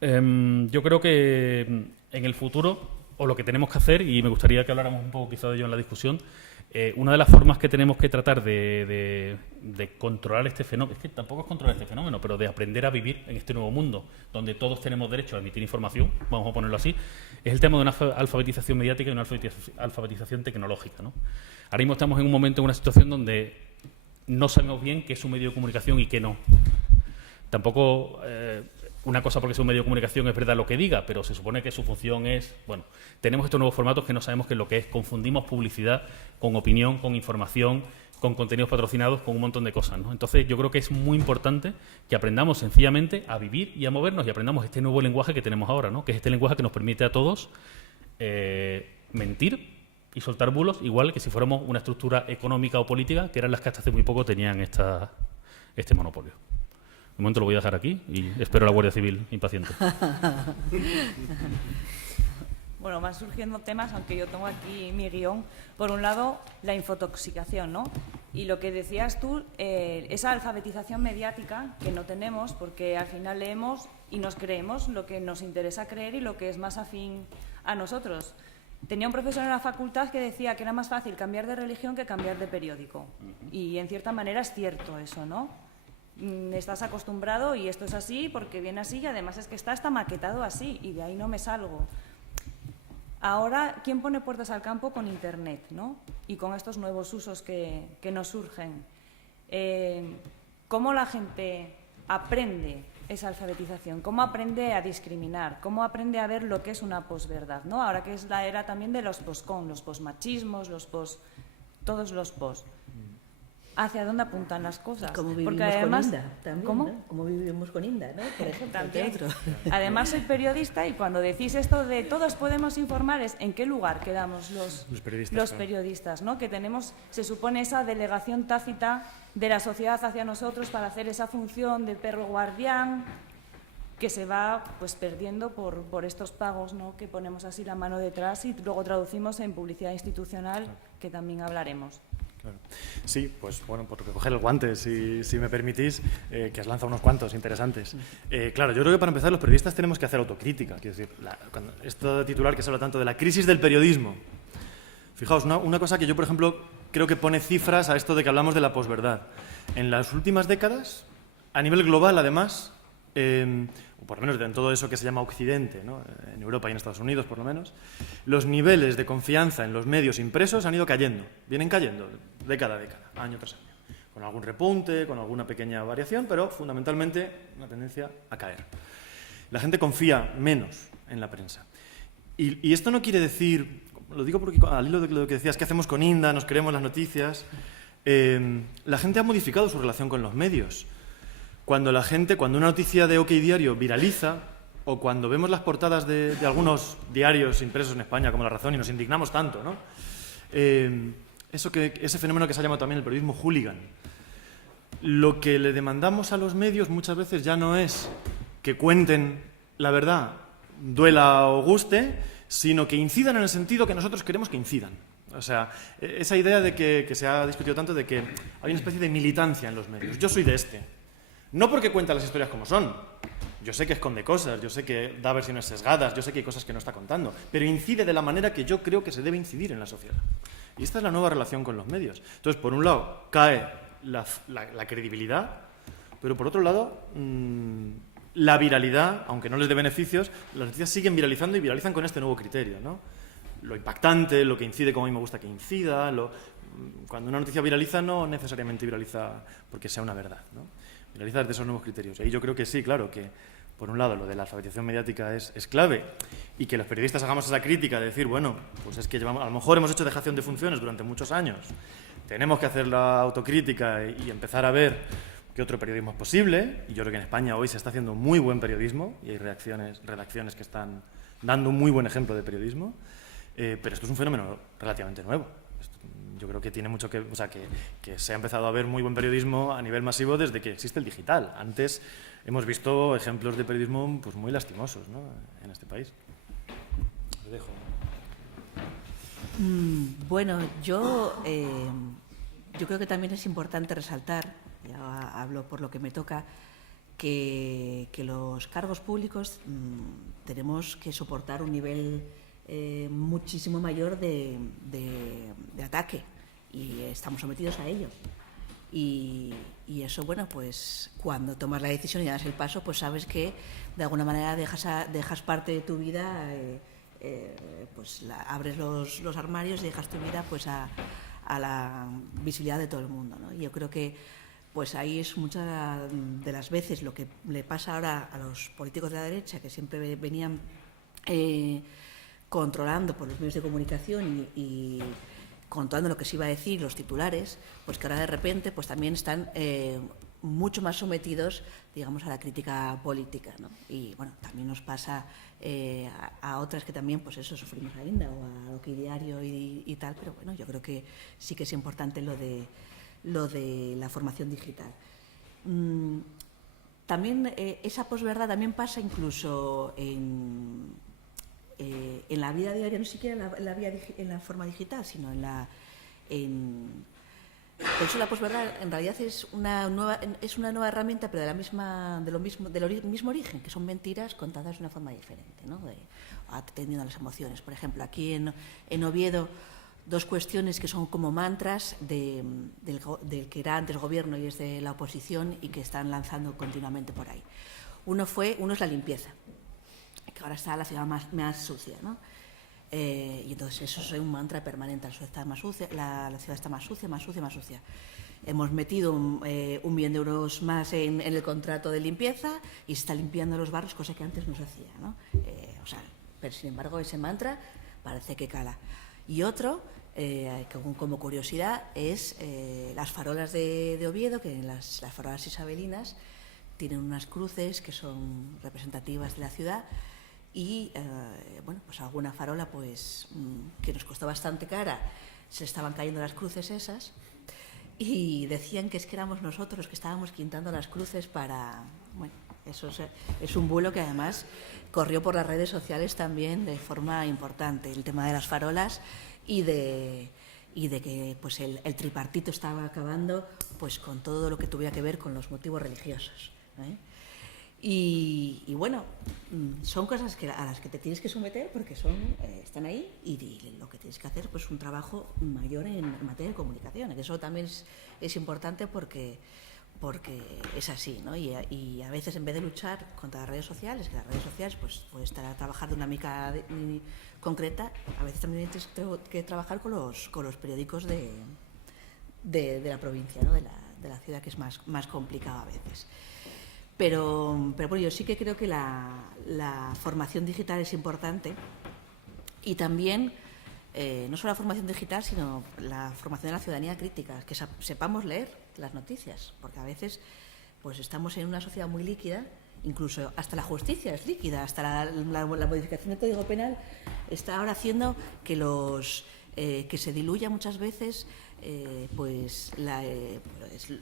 yo creo que en el futuro, o lo que tenemos que hacer, y me gustaría que habláramos un poco quizá de ello en la discusión, una de las formas que tenemos que tratar de controlar este fenómeno, es que tampoco es controlar este fenómeno, pero de aprender a vivir en este nuevo mundo, donde todos tenemos derecho a emitir información, vamos a ponerlo así, es el tema de una alfabetización mediática y una alfabetización tecnológica, ¿no? Ahora mismo estamos en un momento, en una situación donde no sabemos bien qué es un medio de comunicación y qué no. Tampoco... una cosa porque es un medio de comunicación es verdad lo que diga, pero se supone que su función es... Bueno, tenemos estos nuevos formatos que no sabemos qué es lo que es. Confundimos publicidad con opinión, con información, con contenidos patrocinados, con un montón de cosas, ¿no? Entonces yo creo que es muy importante que aprendamos sencillamente a vivir y a movernos y aprendamos este nuevo lenguaje que tenemos ahora, ¿no? Que es este lenguaje que nos permite a todos mentir y soltar bulos, igual que si fuéramos una estructura económica o política, que eran las que hasta hace muy poco tenían este monopolio. De momento lo voy a dejar aquí y espero a la Guardia Civil impaciente. Bueno, van surgiendo temas, aunque yo tengo aquí mi guión. Por un lado, la infotoxicación, ¿no? Y lo que decías tú, esa alfabetización mediática que no tenemos, porque al final leemos y nos creemos lo que nos interesa creer y lo que es más afín a nosotros. Tenía un profesor en la facultad que decía que era más fácil cambiar de religión que cambiar de periódico. Y en cierta manera es cierto eso, ¿no? Estás acostumbrado y esto es así porque viene así y además es que está hasta maquetado así y de ahí no me salgo. Ahora, ¿quién pone puertas al campo con Internet, ¿no? Y con estos nuevos usos que nos surgen? ¿Cómo la gente aprende esa alfabetización? ¿Cómo aprende a discriminar? ¿Cómo aprende a ver lo que es una posverdad, ¿no? Ahora que es la era también de los poscon, los posmachismos, todos los pos. ¿Hacia dónde apuntan las cosas? Como vivimos porque además, con Inda también, ¿cómo? ¿no? Como vivimos con Inda, ¿no? Por ejemplo, También. otro. Además soy periodista y cuando decís esto de todos podemos informar, es en qué lugar quedamos los periodistas, ¿no? Que tenemos, se supone, esa delegación tácita de la sociedad hacia nosotros para hacer esa función de perro guardián que se va pues perdiendo por estos pagos, ¿no? Que ponemos así la mano detrás y luego traducimos en publicidad institucional, que también hablaremos. Claro. Sí, pues bueno, por recoger el guante, si me permitís, que has lanzado unos cuantos interesantes. Claro, yo creo que para empezar los periodistas tenemos que hacer autocrítica. Quiero decir, este titular que se habla tanto de la crisis del periodismo. Fijaos, una cosa que yo, por ejemplo, creo que pone cifras a esto de que hablamos de la posverdad. En las últimas décadas, a nivel global, además, o por lo menos en todo eso que se llama Occidente, ¿no? En Europa y en Estados Unidos por lo menos, los niveles de confianza en los medios impresos han ido cayendo, vienen cayendo década a década, año tras año, con algún repunte, con alguna pequeña variación, pero fundamentalmente una tendencia a caer. La gente confía menos en la prensa. Y esto no quiere decir, lo digo porque al hilo de lo que decías, ¿qué hacemos con Inda? Nos creemos las noticias. La gente ha modificado su relación con los medios. Cuando una noticia de OK Diario viraliza, o cuando vemos las portadas de algunos diarios impresos en España, como La Razón, y nos indignamos tanto, ¿no? Ese fenómeno que se ha llamado también el periodismo hooligan. lo que le demandamos a los medios muchas veces ya no es que cuenten la verdad, duela o guste, sino que incidan en el sentido que nosotros queremos que incidan. O sea, esa idea de que se ha discutido tanto de que hay una especie de militancia en los medios. Yo soy de este. No porque cuenta las historias como son. Yo sé que esconde cosas, yo sé que da versiones sesgadas, yo sé que hay cosas que no está contando, pero incide de la manera que yo creo que se debe incidir en la sociedad. Y esta es la nueva relación con los medios. Entonces, por un lado, cae la credibilidad, pero por otro lado, la viralidad, aunque no les dé beneficios, las noticias siguen viralizando y viralizan con este nuevo criterio, ¿no? Lo impactante, lo que incide como a mí me gusta que incida. Cuando una noticia viraliza, no necesariamente viraliza porque sea una verdad, ¿no? Viraliza desde esos nuevos criterios. Y yo creo que sí, claro, que por un lado lo de la alfabetización mediática es clave, y que los periodistas hagamos esa crítica de decir, bueno, pues es que a lo mejor hemos hecho dejación de funciones durante muchos años, tenemos que hacer la autocrítica y empezar a ver qué otro periodismo es posible, y yo creo que en España hoy se está haciendo muy buen periodismo y hay redacciones que están dando un muy buen ejemplo de periodismo, pero esto es un fenómeno relativamente nuevo. Yo creo que tiene mucho que... O sea, que se ha empezado a ver muy buen periodismo a nivel masivo desde que existe el digital. Antes hemos visto ejemplos de periodismo pues, muy lastimosos, ¿no?, en este país. Lo dejo. Bueno, yo creo que también es importante resaltar, ya hablo por lo que me toca, que los cargos públicos tenemos que soportar un nivel muchísimo mayor de ataque, y estamos sometidos a ello. Y eso, bueno, pues cuando tomas la decisión y das el paso, pues sabes que de alguna manera dejas parte de tu vida, pues abres los armarios y dejas tu vida pues a la visibilidad de todo el mundo, ¿no? Y yo creo que pues ahí es muchas de las veces lo que le pasa ahora a los políticos de la derecha, que siempre venían controlando por los medios de comunicación y controlando lo que se iba a decir, los titulares, pues que ahora de repente pues también están mucho más sometidos, digamos, a la crítica política, ¿no? Y bueno, también nos pasa a otras que también, pues eso, sufrimos a Inda o a Loki Diario y tal, pero bueno, yo creo que sí que es importante lo de la formación digital. También esa posverdad también pasa incluso en la vida diaria, no siquiera en la forma digital, sino por eso la posverdad en realidad es una nueva herramienta, pero del mismo origen, que son mentiras contadas de una forma diferente, ¿no? Atendiendo a las emociones. Por ejemplo, aquí en Oviedo, dos cuestiones que son como mantras del que era antes gobierno y es de la oposición, y que están lanzando continuamente por ahí. Uno es la limpieza, que ahora está la ciudad más sucia, ¿no? Y entonces eso es un mantra permanente: la ciudad está más sucia, la ciudad está más sucia, más sucia, más sucia. Hemos metido un millón de euros más en el contrato de limpieza y se está limpiando los barrios, cosa que antes no se hacía, ¿no? Pero sin embargo ese mantra parece que cala. Y otro, como curiosidad, es las farolas de Oviedo, que las farolas isabelinas tienen unas cruces que son representativas de la ciudad. Y, bueno, pues alguna farola pues que nos costó bastante cara, se estaban cayendo las cruces esas, y decían que es que éramos nosotros los que estábamos quitando las cruces para... Bueno, eso es un bulo que además corrió por las redes sociales también de forma importante, el tema de las farolas y de que pues el tripartito estaba acabando pues con todo lo que tuviera que ver con los motivos religiosos, ¿eh? Y bueno, son cosas a las que te tienes que someter porque están ahí, y lo que tienes que hacer pues un trabajo mayor en materia de comunicación. Eso también es importante porque es así, ¿no? Y a veces, en vez de luchar contra las redes sociales, que las redes sociales pues puedes trabajar de una mica concreta, a veces también tienes que trabajar con los periódicos de la provincia, ¿no? de la ciudad, que es más complicado a veces. Pero bueno, yo sí que creo que la formación digital es importante, y también no solo la formación digital, sino la formación de la ciudadanía crítica, que sepamos leer las noticias, porque a veces pues estamos en una sociedad muy líquida, incluso hasta la justicia es líquida, hasta la modificación del Código Penal está ahora haciendo que se diluya muchas veces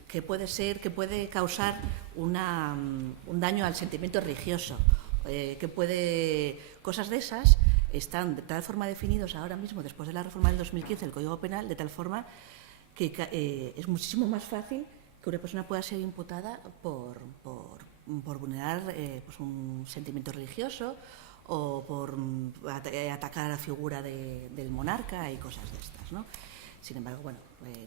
que puede causar un daño al sentimiento religioso, cosas de esas están de tal forma definidos ahora mismo, después de la reforma del 2015 del Código Penal, de tal forma que es muchísimo más fácil que una persona pueda ser imputada por vulnerar pues un sentimiento religioso o por atacar a la figura del monarca y cosas de estas, ¿no? Sin embargo, bueno,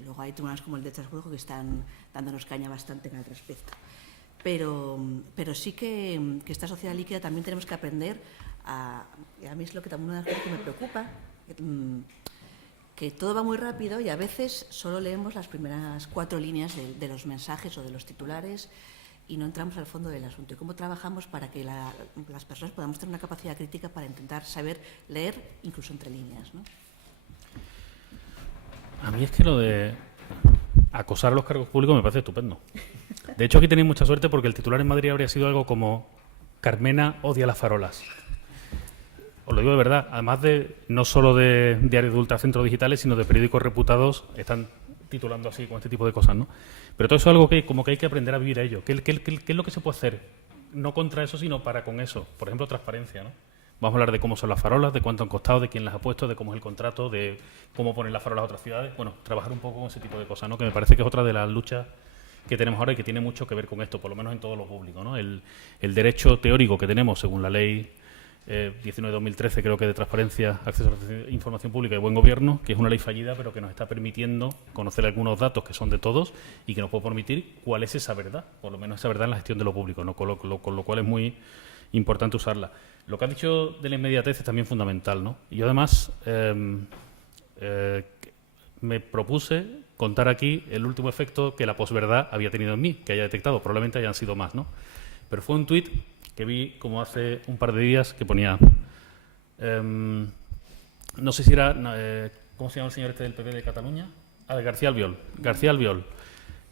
luego hay tribunales como el de Estrasburgo que están dándonos caña bastante al respecto. Pero sí que esta sociedad líquida también tenemos que aprender y a mí es lo que también una de las cosas que me preocupa, que todo va muy rápido y a veces solo leemos las primeras 4 líneas de los mensajes o de los titulares y no entramos al fondo del asunto. Y cómo trabajamos para que las personas podamos tener una capacidad crítica para intentar saber leer incluso entre líneas, ¿no? A mí es que lo de acosar a los cargos públicos me parece estupendo. De hecho, aquí tenéis mucha suerte porque el titular en Madrid habría sido algo como Carmena odia las farolas. Os lo digo de verdad, además de no solo de diarios de ultracentros digitales, sino de periódicos reputados, están titulando así con este tipo de cosas, ¿no? Pero todo eso es algo que como que hay que aprender a vivir a ello. ¿Qué es lo que se puede hacer? No contra eso, sino para con eso. Por ejemplo, transparencia, ¿no? Vamos a hablar de cómo son las farolas, de cuánto han costado, de quién las ha puesto, de cómo es el contrato, de cómo ponen las farolas a otras ciudades. Bueno, trabajar un poco con ese tipo de cosas, ¿no? Que me parece que es otra de las luchas que tenemos ahora y que tiene mucho que ver con esto, por lo menos en todo lo público, ¿no? El derecho teórico que tenemos según la ley 19/2013, creo que de transparencia, acceso a la información pública y buen gobierno, que es una ley fallida, pero que nos está permitiendo conocer algunos datos que son de todos y que nos puede permitir cuál es esa verdad, por lo menos esa verdad en la gestión de lo público, ¿no? Con lo cual es muy importante usarla. Lo que has dicho de la inmediatez es también fundamental, ¿no? Y yo además me propuse contar aquí el último efecto que la posverdad había tenido en mí, que haya detectado, probablemente hayan sido más, ¿no? Pero fue un tuit que vi como hace un par de días que ponía, no sé si era, ¿cómo se llama el señor este del PP de Cataluña? De García Albiol. García Albiol,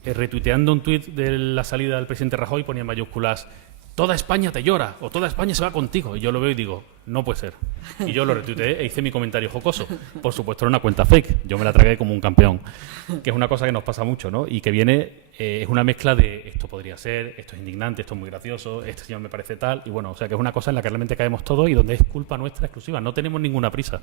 retuiteando un tuit de la salida del presidente Rajoy, ponía en mayúsculas: toda España te llora, o toda España se va contigo. Y yo lo veo y digo, no puede ser. Y yo lo retuiteé e hice mi comentario jocoso. Por supuesto, era una cuenta fake. Yo me la tragué como un campeón. Que es una cosa que nos pasa mucho, ¿no? Y que viene, es una mezcla de esto podría ser, esto es indignante, esto es muy gracioso, este señor me parece tal. Y bueno, o sea, que es una cosa en la que realmente caemos todos y donde es culpa nuestra exclusiva. No tenemos ninguna prisa.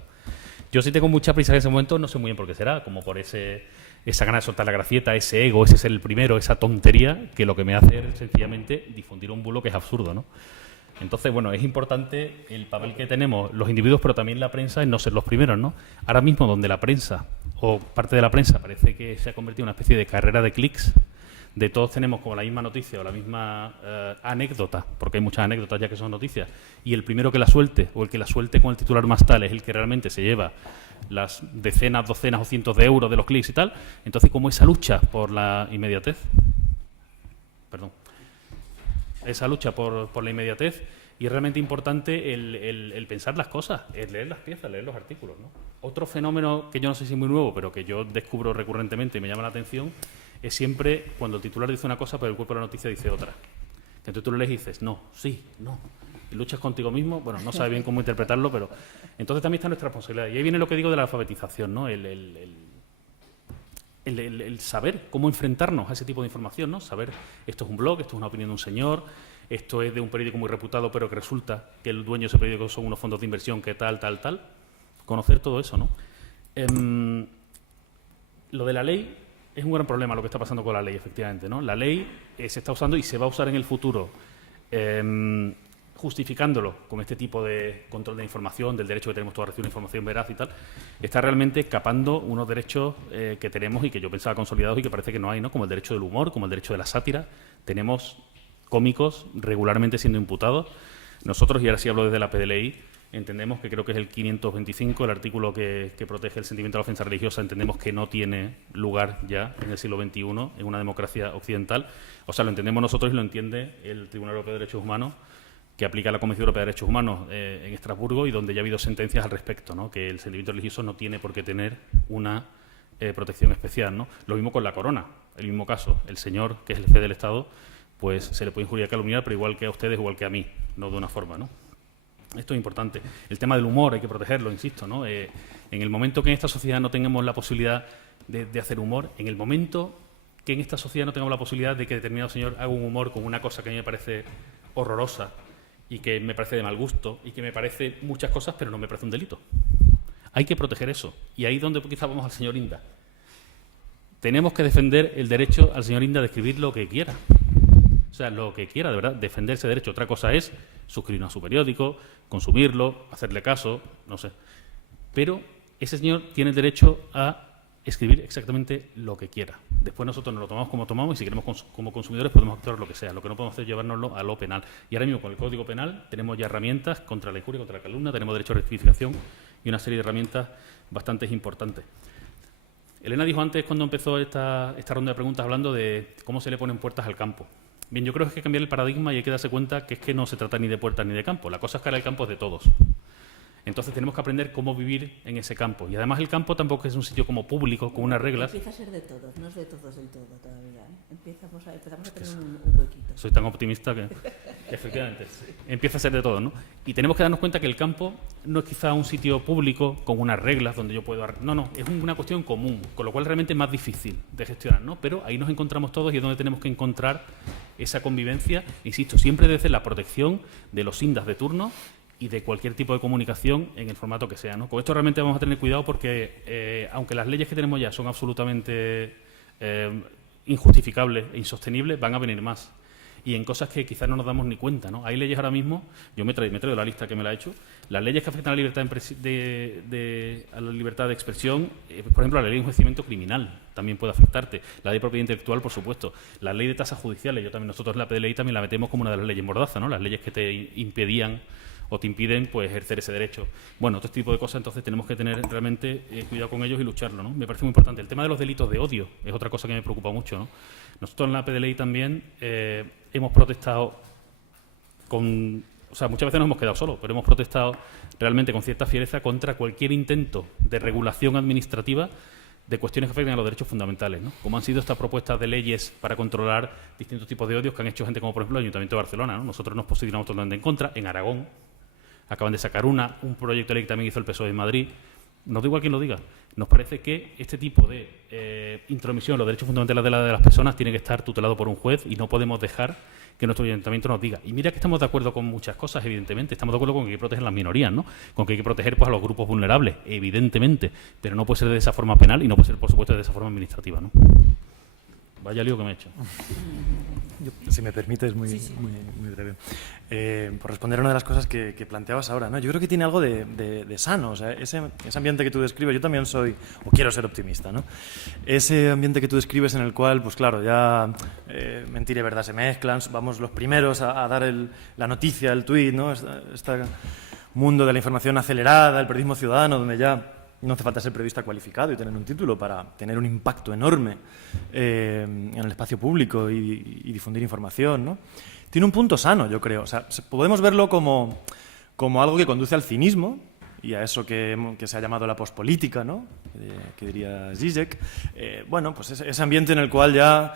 Yo sí tengo mucha prisa en ese momento, no sé muy bien por qué será, como por esa gana de soltar la gracieta, ese ego, ese ser el primero, esa tontería, que lo que me hace es sencillamente difundir un bulo que es absurdo, ¿no? Entonces, bueno, es importante el papel que tenemos los individuos, pero también la prensa en no ser los primeros, ¿no? Ahora mismo, donde la prensa, o parte de la prensa, parece que se ha convertido en una especie de carrera de clics, de todos tenemos como la misma noticia o la misma anécdota, porque hay muchas anécdotas ya que son noticias, y el primero que la suelte, o el que la suelte con el titular más tal, es el que realmente se lleva las decenas, docenas o cientos de euros de los clics y tal. Entonces, como esa lucha por la inmediatez, esa lucha por la inmediatez, y es realmente importante el pensar las cosas, el leer las piezas, leer los artículos, ¿no? Otro fenómeno que yo no sé si es muy nuevo, pero que yo descubro recurrentemente y me llama la atención, es siempre cuando el titular dice una cosa, pero el cuerpo de la noticia dice otra. Entonces tú lo lees y dices, no, sí, no. Y luchas contigo mismo, bueno, no sabes bien cómo interpretarlo, pero entonces también está nuestra responsabilidad. Y ahí viene lo que digo de la alfabetización, ¿no? El saber cómo enfrentarnos a ese tipo de información, ¿no? Saber, esto es un blog, esto es una opinión de un señor, esto es de un periódico muy reputado, pero que resulta que el dueño de ese periódico son unos fondos de inversión que tal. Conocer todo eso, ¿no? Lo de la ley es un gran problema, lo que está pasando con la ley, efectivamente, ¿no? La ley se está usando y se va a usar en el futuro, justificándolo con este tipo de control de información, del derecho que tenemos todos a recibir información veraz y tal, está realmente escapando unos derechos que tenemos y que yo pensaba consolidados y que parece que no hay, ¿no? Como el derecho del humor, como el derecho de la sátira. Tenemos cómicos regularmente siendo imputados. Nosotros, y ahora sí hablo desde la PDLI, entendemos que creo que es el 525, el artículo que protege el sentimiento de la ofensa religiosa, entendemos que no tiene lugar ya en el siglo XXI en una democracia occidental. O sea, lo entendemos nosotros y lo entiende el Tribunal Europeo de Derechos Humanos, que aplica la Convención Europea de Derechos Humanos en Estrasburgo y donde ya ha habido sentencias al respecto, ¿no? Que el sentimiento religioso no tiene por qué tener una protección especial, ¿no? Lo mismo con la corona, el mismo caso. El señor, que es el jefe del Estado, pues se le puede injuriar, calumniar, pero igual que a ustedes, igual que a mí, no de una forma, ¿no? Esto es importante. El tema del humor hay que protegerlo, insisto, ¿no? En el momento que en esta sociedad no tengamos la posibilidad de hacer humor en el momento que en esta sociedad no tengamos la posibilidad de que determinado señor haga un humor con una cosa que a mí me parece horrorosa y que me parece de mal gusto y que me parece muchas cosas, pero no me parece un delito. Hay que proteger eso. Y ahí es donde quizá vamos al señor Inda. Tenemos que defender el derecho al señor Inda de escribir lo que quiera. O sea, lo que quiera, de verdad, defender ese derecho. Otra cosa es suscribirnos a su periódico, consumirlo, hacerle caso, no sé. Pero ese señor tiene el derecho a escribir exactamente lo que quiera. Después nosotros nos lo tomamos como tomamos y si queremos como consumidores podemos actuar lo que sea. Lo que no podemos hacer es llevárnoslo a lo penal. Y ahora mismo con el Código Penal tenemos ya herramientas contra la injuria, contra la calumnia, tenemos derecho a rectificación y una serie de herramientas bastante importantes. Elena dijo antes, cuando empezó esta ronda de preguntas, hablando de cómo se le ponen puertas al campo. Bien, yo creo que hay que cambiar el paradigma y hay que darse cuenta que es que no se trata ni de puertas ni de campo. La cosa es que ahora el campo es de todos. Entonces tenemos que aprender cómo vivir en ese campo. Y además el campo tampoco es un sitio como público, con unas reglas. Empieza a ser de todos, no es de todos del todo todavía. Empezamos a tener un huequito. Soy tan optimista que efectivamente empieza a ser de todos, ¿no? Y tenemos que darnos cuenta que el campo no es quizá un sitio público con unas reglas donde yo puedo... No, es una cuestión común, con lo cual realmente es más difícil de gestionar, ¿no? Pero ahí nos encontramos todos y es donde tenemos que encontrar esa convivencia, insisto, siempre desde la protección de los indas de turno y de cualquier tipo de comunicación en el formato que sea, ¿no? Con esto realmente vamos a tener cuidado porque, aunque las leyes que tenemos ya son absolutamente injustificables e insostenibles, van a venir más. Y en cosas que quizás no nos damos ni cuenta, ¿no? Hay leyes ahora mismo, yo me traigo la lista que me la he hecho, las leyes que afectan a la libertad de expresión, por ejemplo, la ley de enjuiciamiento criminal también puede afectarte, la ley de propiedad intelectual, por supuesto, la ley de tasas judiciales, nosotros la PDLI también la metemos como una de las leyes mordaza, ¿no? Las leyes que te impedían o te impiden pues ejercer ese derecho. Bueno, otro tipo de cosas, entonces tenemos que tener realmente cuidado con ellos y lucharlo, ¿no? Me parece muy importante. El tema de los delitos de odio es otra cosa que me preocupa mucho, ¿no? Nosotros en la PDLI también hemos protestado muchas veces nos hemos quedado solos, pero hemos protestado realmente con cierta fiereza contra cualquier intento de regulación administrativa de cuestiones que afectan a los derechos fundamentales, ¿no? Como han sido estas propuestas de leyes para controlar distintos tipos de odios que han hecho gente como, por ejemplo, el Ayuntamiento de Barcelona, ¿no? Nosotros nos posicionamos totalmente en contra. En Aragón acaban de sacar un proyecto de ley que también hizo el PSOE en Madrid. Nos da igual quien lo diga. Nos parece que este tipo de intromisión en los derechos fundamentales de las personas tiene que estar tutelado por un juez y no podemos dejar que nuestro ayuntamiento nos diga. Y mira que estamos de acuerdo con muchas cosas, evidentemente. Estamos de acuerdo con que hay que proteger las minorías, ¿no? Con que hay que proteger pues, a los grupos vulnerables, evidentemente. Pero no puede ser de esa forma penal y no puede ser, por supuesto, de esa forma administrativa, ¿no? Vaya lío que me he hecho. Si me permites, muy breve. Por responder a una de las cosas que planteabas ahora, ¿no? Yo creo que tiene algo de sano. O sea, ese ambiente que tú describes, yo también soy, o quiero ser optimista, ¿no? Ese ambiente que tú describes en el cual, pues claro, ya mentira y verdad se mezclan, vamos los primeros a dar la noticia, el tuit, ¿no? Este mundo de la información acelerada, el periodismo ciudadano, donde ya no hace falta ser periodista cualificado y tener un título para tener un impacto enorme en el espacio público y difundir información, ¿no? Tiene un punto sano, yo creo. O sea, podemos verlo como algo que conduce al cinismo y a eso que se ha llamado la pospolítica, ¿no? Que diría Zizek. Bueno, pues ese ambiente en el cual ya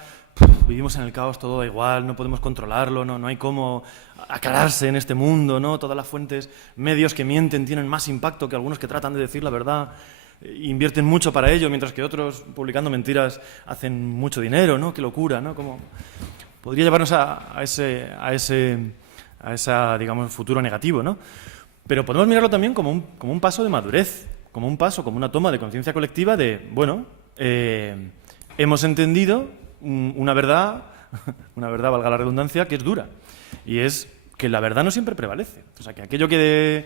vivimos en el caos, todo da igual, no podemos controlarlo, no hay cómo aclararse en este mundo, ¿no? Todas las fuentes, medios que mienten tienen más impacto que algunos que tratan de decir la verdad, invierten mucho para ello, mientras que otros, publicando mentiras, hacen mucho dinero, ¿no? Qué locura, ¿no? Como podría llevarnos a ese digamos, futuro negativo, ¿no? Pero podemos mirarlo también como un paso de madurez, como una toma de conciencia colectiva de, bueno, hemos entendido una verdad, valga la redundancia, que es dura. Y es que la verdad no siempre prevalece. O sea, que aquello que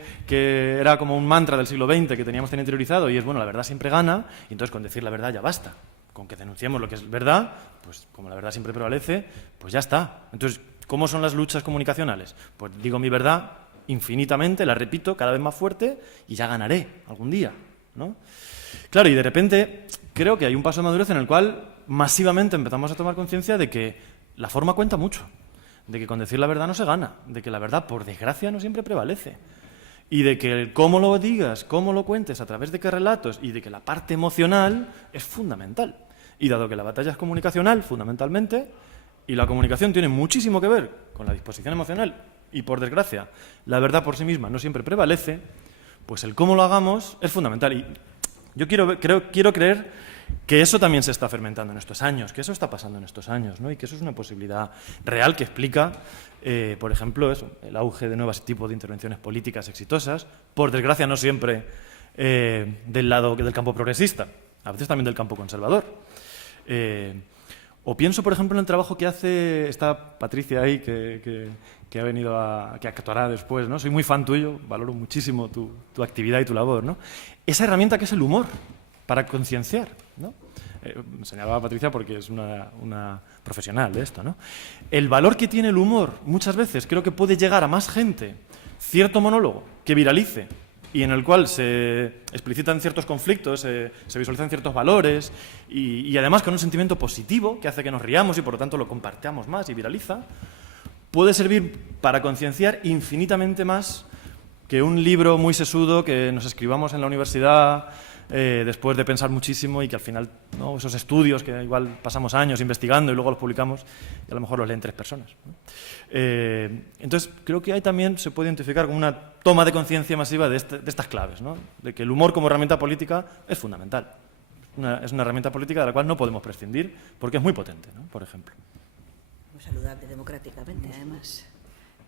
era como un mantra del siglo XX que teníamos tan interiorizado y es, bueno, la verdad siempre gana, y entonces con decir la verdad ya basta. Con que denunciemos lo que es verdad, pues como la verdad siempre prevalece, pues ya está. Entonces, ¿cómo son las luchas comunicacionales? Pues digo mi verdad infinitamente, la repito cada vez más fuerte y ya ganaré algún día, ¿no? Claro, y de repente creo que hay un paso de madurez en el cual masivamente empezamos a tomar conciencia de que la forma cuenta mucho, de que con decir la verdad no se gana, de que la verdad, por desgracia, no siempre prevalece, y de que cómo lo digas, cómo lo cuentes, a través de qué relatos, y de que la parte emocional es fundamental. Y dado que la batalla es comunicacional, fundamentalmente, y la comunicación tiene muchísimo que ver con la disposición emocional, y por desgracia, la verdad por sí misma no siempre prevalece, pues el cómo lo hagamos es fundamental. Y yo quiero creer que eso también se está fermentando en estos años, que eso está pasando en estos años, ¿no? Y que eso es una posibilidad real que explica, por ejemplo, eso, el auge de nuevos tipos de intervenciones políticas exitosas, por desgracia no siempre del lado del campo progresista, a veces también del campo conservador. O pienso, por ejemplo, en el trabajo que hace esta Patricia ahí, que ha venido que actuará después, ¿no? Soy muy fan tuyo, valoro muchísimo tu actividad y tu labor, ¿no? Esa herramienta que es el humor, para concienciar, ¿no? Señalaba a Patricia porque es una profesional de esto, ¿no? El valor que tiene el humor, muchas veces, creo que puede llegar a más gente, cierto monólogo que viralice, y en el cual se explicitan ciertos conflictos, se visualizan ciertos valores y además con un sentimiento positivo que hace que nos riamos y por lo tanto lo compartamos más y viraliza, puede servir para concienciar infinitamente más que un libro muy sesudo que nos escribamos en la universidad después de pensar muchísimo y que al final, ¿no? Esos estudios que igual pasamos años investigando y luego los publicamos y a lo mejor los leen 3 personas, ¿no? Entonces, creo que ahí también se puede identificar como una toma de conciencia masiva de estas claves, ¿no? De que el humor como herramienta política es fundamental. Es una herramienta política de la cual no podemos prescindir porque es muy potente, ¿no? Por ejemplo. Muy saludable democráticamente, además.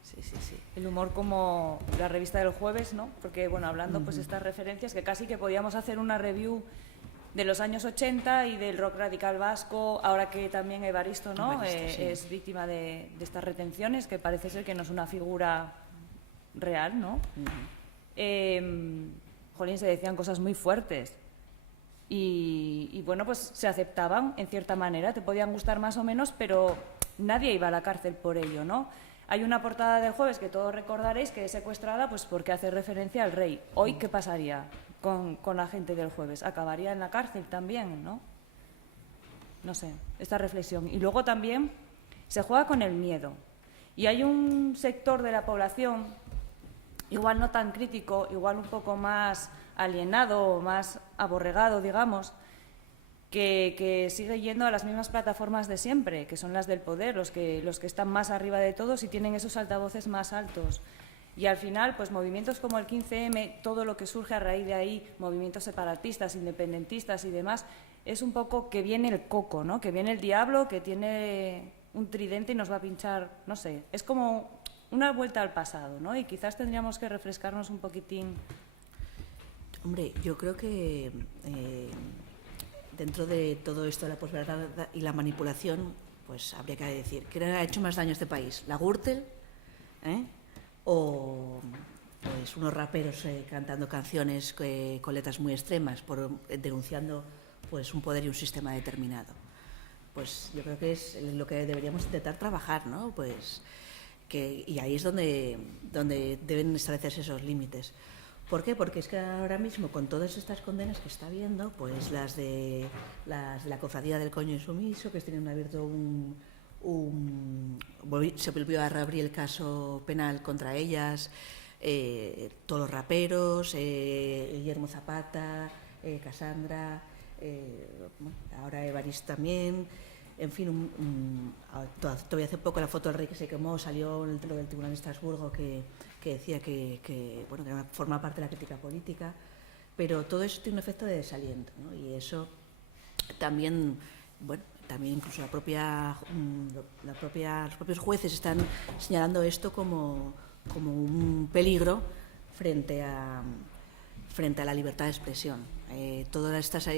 Sí. El humor como la revista del jueves, ¿no? Porque, bueno, hablando pues estas referencias, que casi que podíamos hacer una review de los años 80 y del rock radical vasco, ahora que también Evaristo, ¿no? Sí. Es víctima de estas retenciones, que parece ser que no es una figura real, ¿no? Jolín, se decían cosas muy fuertes y, bueno, pues se aceptaban en cierta manera, te podían gustar más o menos, pero nadie iba a la cárcel por ello, ¿no? Hay una portada del jueves que todos recordaréis que es secuestrada pues porque hace referencia al rey. Hoy, ¿qué pasaría con la gente del jueves? ¿Acabaría en la cárcel también, no? No sé, esta reflexión. Y luego también se juega con el miedo. Y hay un sector de la población, igual no tan crítico, igual un poco más alienado o más aborregado, digamos, que sigue yendo a las mismas plataformas de siempre, que son las del poder, los que están más arriba de todos y tienen esos altavoces más altos. Y al final, pues movimientos como el 15M, todo lo que surge a raíz de ahí, movimientos separatistas, independentistas y demás, es un poco que viene el coco, ¿no? Que viene el diablo, que tiene un tridente y nos va a pinchar, no sé, es como una vuelta al pasado, ¿no? Y quizás tendríamos que refrescarnos un poquitín. Hombre, yo creo que dentro de todo esto de la posverdad y la manipulación, pues habría que decir, ¿quién ha hecho más daño a este país? ¿La Gürtel? ¿O pues unos raperos cantando canciones con letras muy extremas, denunciando pues un poder y un sistema determinado? Pues yo creo que es lo que deberíamos intentar trabajar, ¿no? Pues y ahí es donde deben establecerse esos límites. ¿Por qué? Porque es que ahora mismo, con todas estas condenas que está habiendo, pues las de la cofradía del coño insumiso, que tienen abierto se volvió a reabrir el caso penal contra ellas, todos los raperos, Guillermo Zapata, Cassandra, ahora Evaristo también, en fin, todavía hace poco la foto del rey que se quemó, salió en lo del Tribunal de Estrasburgo que decía que forma parte de la crítica política, pero todo eso tiene un efecto de desaliento, ¿no? Y eso también, también incluso los propios jueces están señalando esto como un peligro frente a la libertad de expresión. Todas estas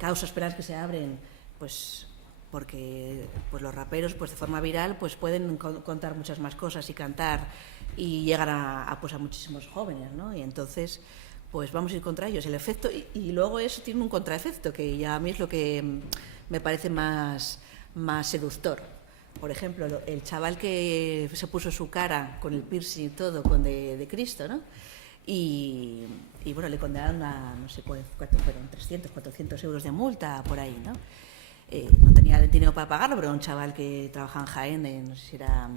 causas penales que se abren, pues porque pues los raperos pues de forma viral pues pueden contar muchas más cosas y cantar y llegar a muchísimos jóvenes, ¿no? Y entonces pues vamos a ir contra ellos. El efecto y luego eso tiene un contraefecto que ya a mí es lo que me parece más seductor. Por ejemplo, el chaval que se puso su cara con el piercing y todo con de Cristo, ¿no? Y bueno, le condenaron a no sé cuánto fueron, 300, 400 euros de multa por ahí, ¿no? No tenía el dinero para pagarlo, pero era un chaval que trabajaba en Jaén, no sé si era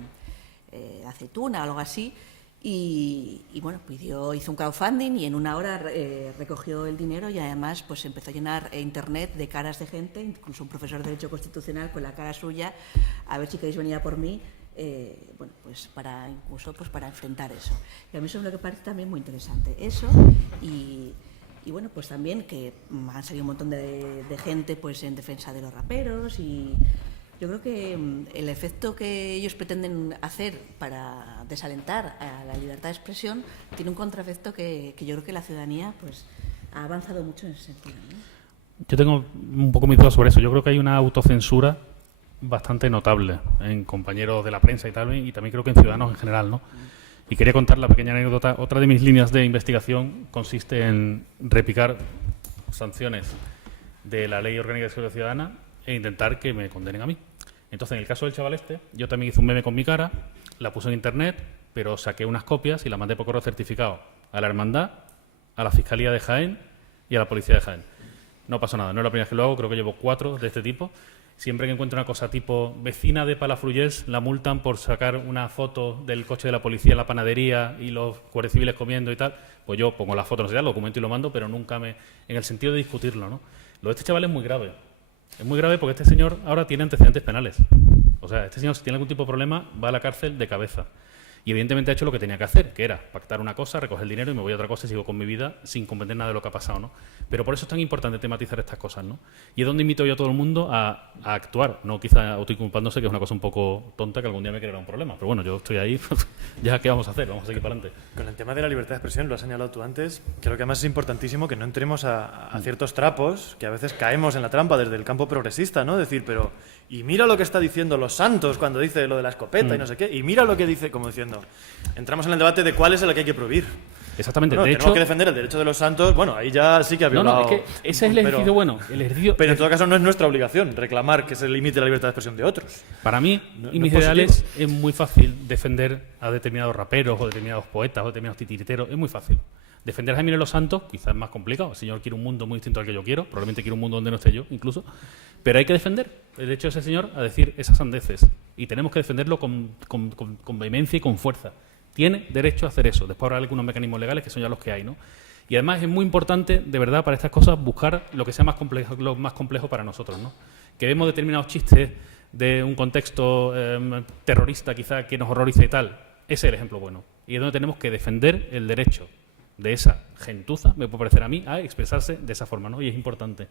aceituna o algo así, y bueno, hizo un crowdfunding y en una hora recogió el dinero y además pues empezó a llenar internet de caras de gente, incluso un profesor de Derecho Constitucional con la cara suya, a ver si queréis venir a por mí, pues para enfrentar eso. Y a mí eso es lo que parece también muy interesante, eso y Y bueno, pues también que han salido un montón de gente pues en defensa de los raperos, y yo creo que el efecto que ellos pretenden hacer para desalentar a la libertad de expresión tiene un contraefecto que yo creo que la ciudadanía pues ha avanzado mucho en ese sentido, ¿no? Yo tengo un poco mis dudas sobre eso. Yo creo que hay una autocensura bastante notable en compañeros de la prensa y tal, y también creo que en ciudadanos en general, ¿no? Y quería contar la pequeña anécdota. Otra de mis líneas de investigación consiste en replicar sanciones de la Ley Orgánica de Seguridad Ciudadana e intentar que me condenen a mí. Entonces, en el caso del chaval este, yo también hice un meme con mi cara, la puse en internet, pero saqué unas copias y las mandé por correo certificado a la Hermandad, a la Fiscalía de Jaén y a la Policía de Jaén. No pasó nada, no es la primera vez que lo hago, creo que llevo 4 de este tipo. Siempre que encuentro una cosa tipo vecina de Palafrugell, la multan por sacar una foto del coche de la policía en la panadería y los guardias civiles comiendo y tal, pues yo pongo la foto, no sé, lo documento y lo mando, pero nunca en el sentido de discutirlo, ¿no? Lo de este chaval es muy grave. Es muy grave porque este señor ahora tiene antecedentes penales. O sea, este señor, si tiene algún tipo de problema, va a la cárcel de cabeza. Y evidentemente ha hecho lo que tenía que hacer, que era pactar una cosa, recoger el dinero y me voy a otra cosa y sigo con mi vida sin comprender nada de lo que ha pasado, ¿no? Pero por eso es tan importante tematizar estas cosas, ¿no? Y es donde invito yo a todo el mundo a actuar, no quizá autoinculpándose, que es una cosa un poco tonta que algún día me creará un problema. Pero bueno, yo estoy ahí, ya ¿qué vamos a hacer? Vamos a seguir para adelante. Con el tema de la libertad de expresión, lo has señalado tú antes, creo que además es importantísimo que no entremos a ciertos trapos, que a veces caemos en la trampa desde el campo progresista, ¿no? Decir, pero, y mira lo que está diciendo Los Santos cuando dice lo de la escopeta y no sé qué, y mira lo que dice, como diciendo, entramos en el debate de cuál es el que hay que prohibir. Exactamente. Bueno, de tenemos hecho, que defender el derecho de los santos. Bueno, ahí ya sí que ha violado. No, es que ese es el ejercicio bueno. El ejercicio, pero en todo caso no es nuestra obligación reclamar que se limite la libertad de expresión de otros. Para mí y mis ideales es muy fácil defender a determinados raperos o determinados poetas o determinados titiriteros. Es muy fácil. Defender a Jaime Los Santos quizás es más complicado. El señor quiere un mundo muy distinto al que yo quiero. Probablemente quiere un mundo donde no esté yo, incluso. Pero hay que defender el derecho de ese señor a decir esas sandeces. Y tenemos que defenderlo con vehemencia y con fuerza. Tiene derecho a hacer eso. Después habrá algunos mecanismos legales que son ya los que hay, ¿no? Y además es muy importante, de verdad, para estas cosas, buscar lo que sea más complejo, lo más complejo para nosotros, ¿no? Que vemos determinados chistes de un contexto terrorista, quizá, que nos horroriza y tal. Ese es el ejemplo bueno. Y es donde tenemos que defender el derecho de esa gentuza, me puede parecer a mí, a expresarse de esa forma, ¿no? Y es importante.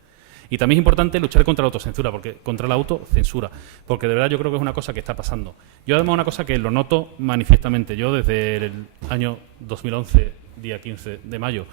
Y también es importante luchar contra la autocensura, contra la autocensura, porque de verdad yo creo que es una cosa que está pasando. Yo además una cosa que lo noto manifiestamente. Yo desde el año 2011, día 15 de mayo,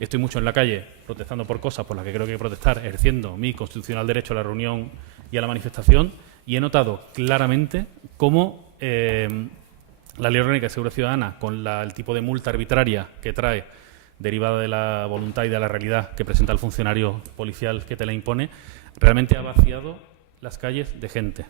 estoy mucho en la calle protestando por cosas por las que creo que hay que protestar, ejerciendo mi constitucional derecho a la reunión y a la manifestación, y he notado claramente cómo la Ley Orgánica de Seguridad Ciudadana, con el tipo de multa arbitraria que trae, derivada de la voluntad y de la realidad que presenta el funcionario policial que te la impone, realmente ha vaciado las calles de gente,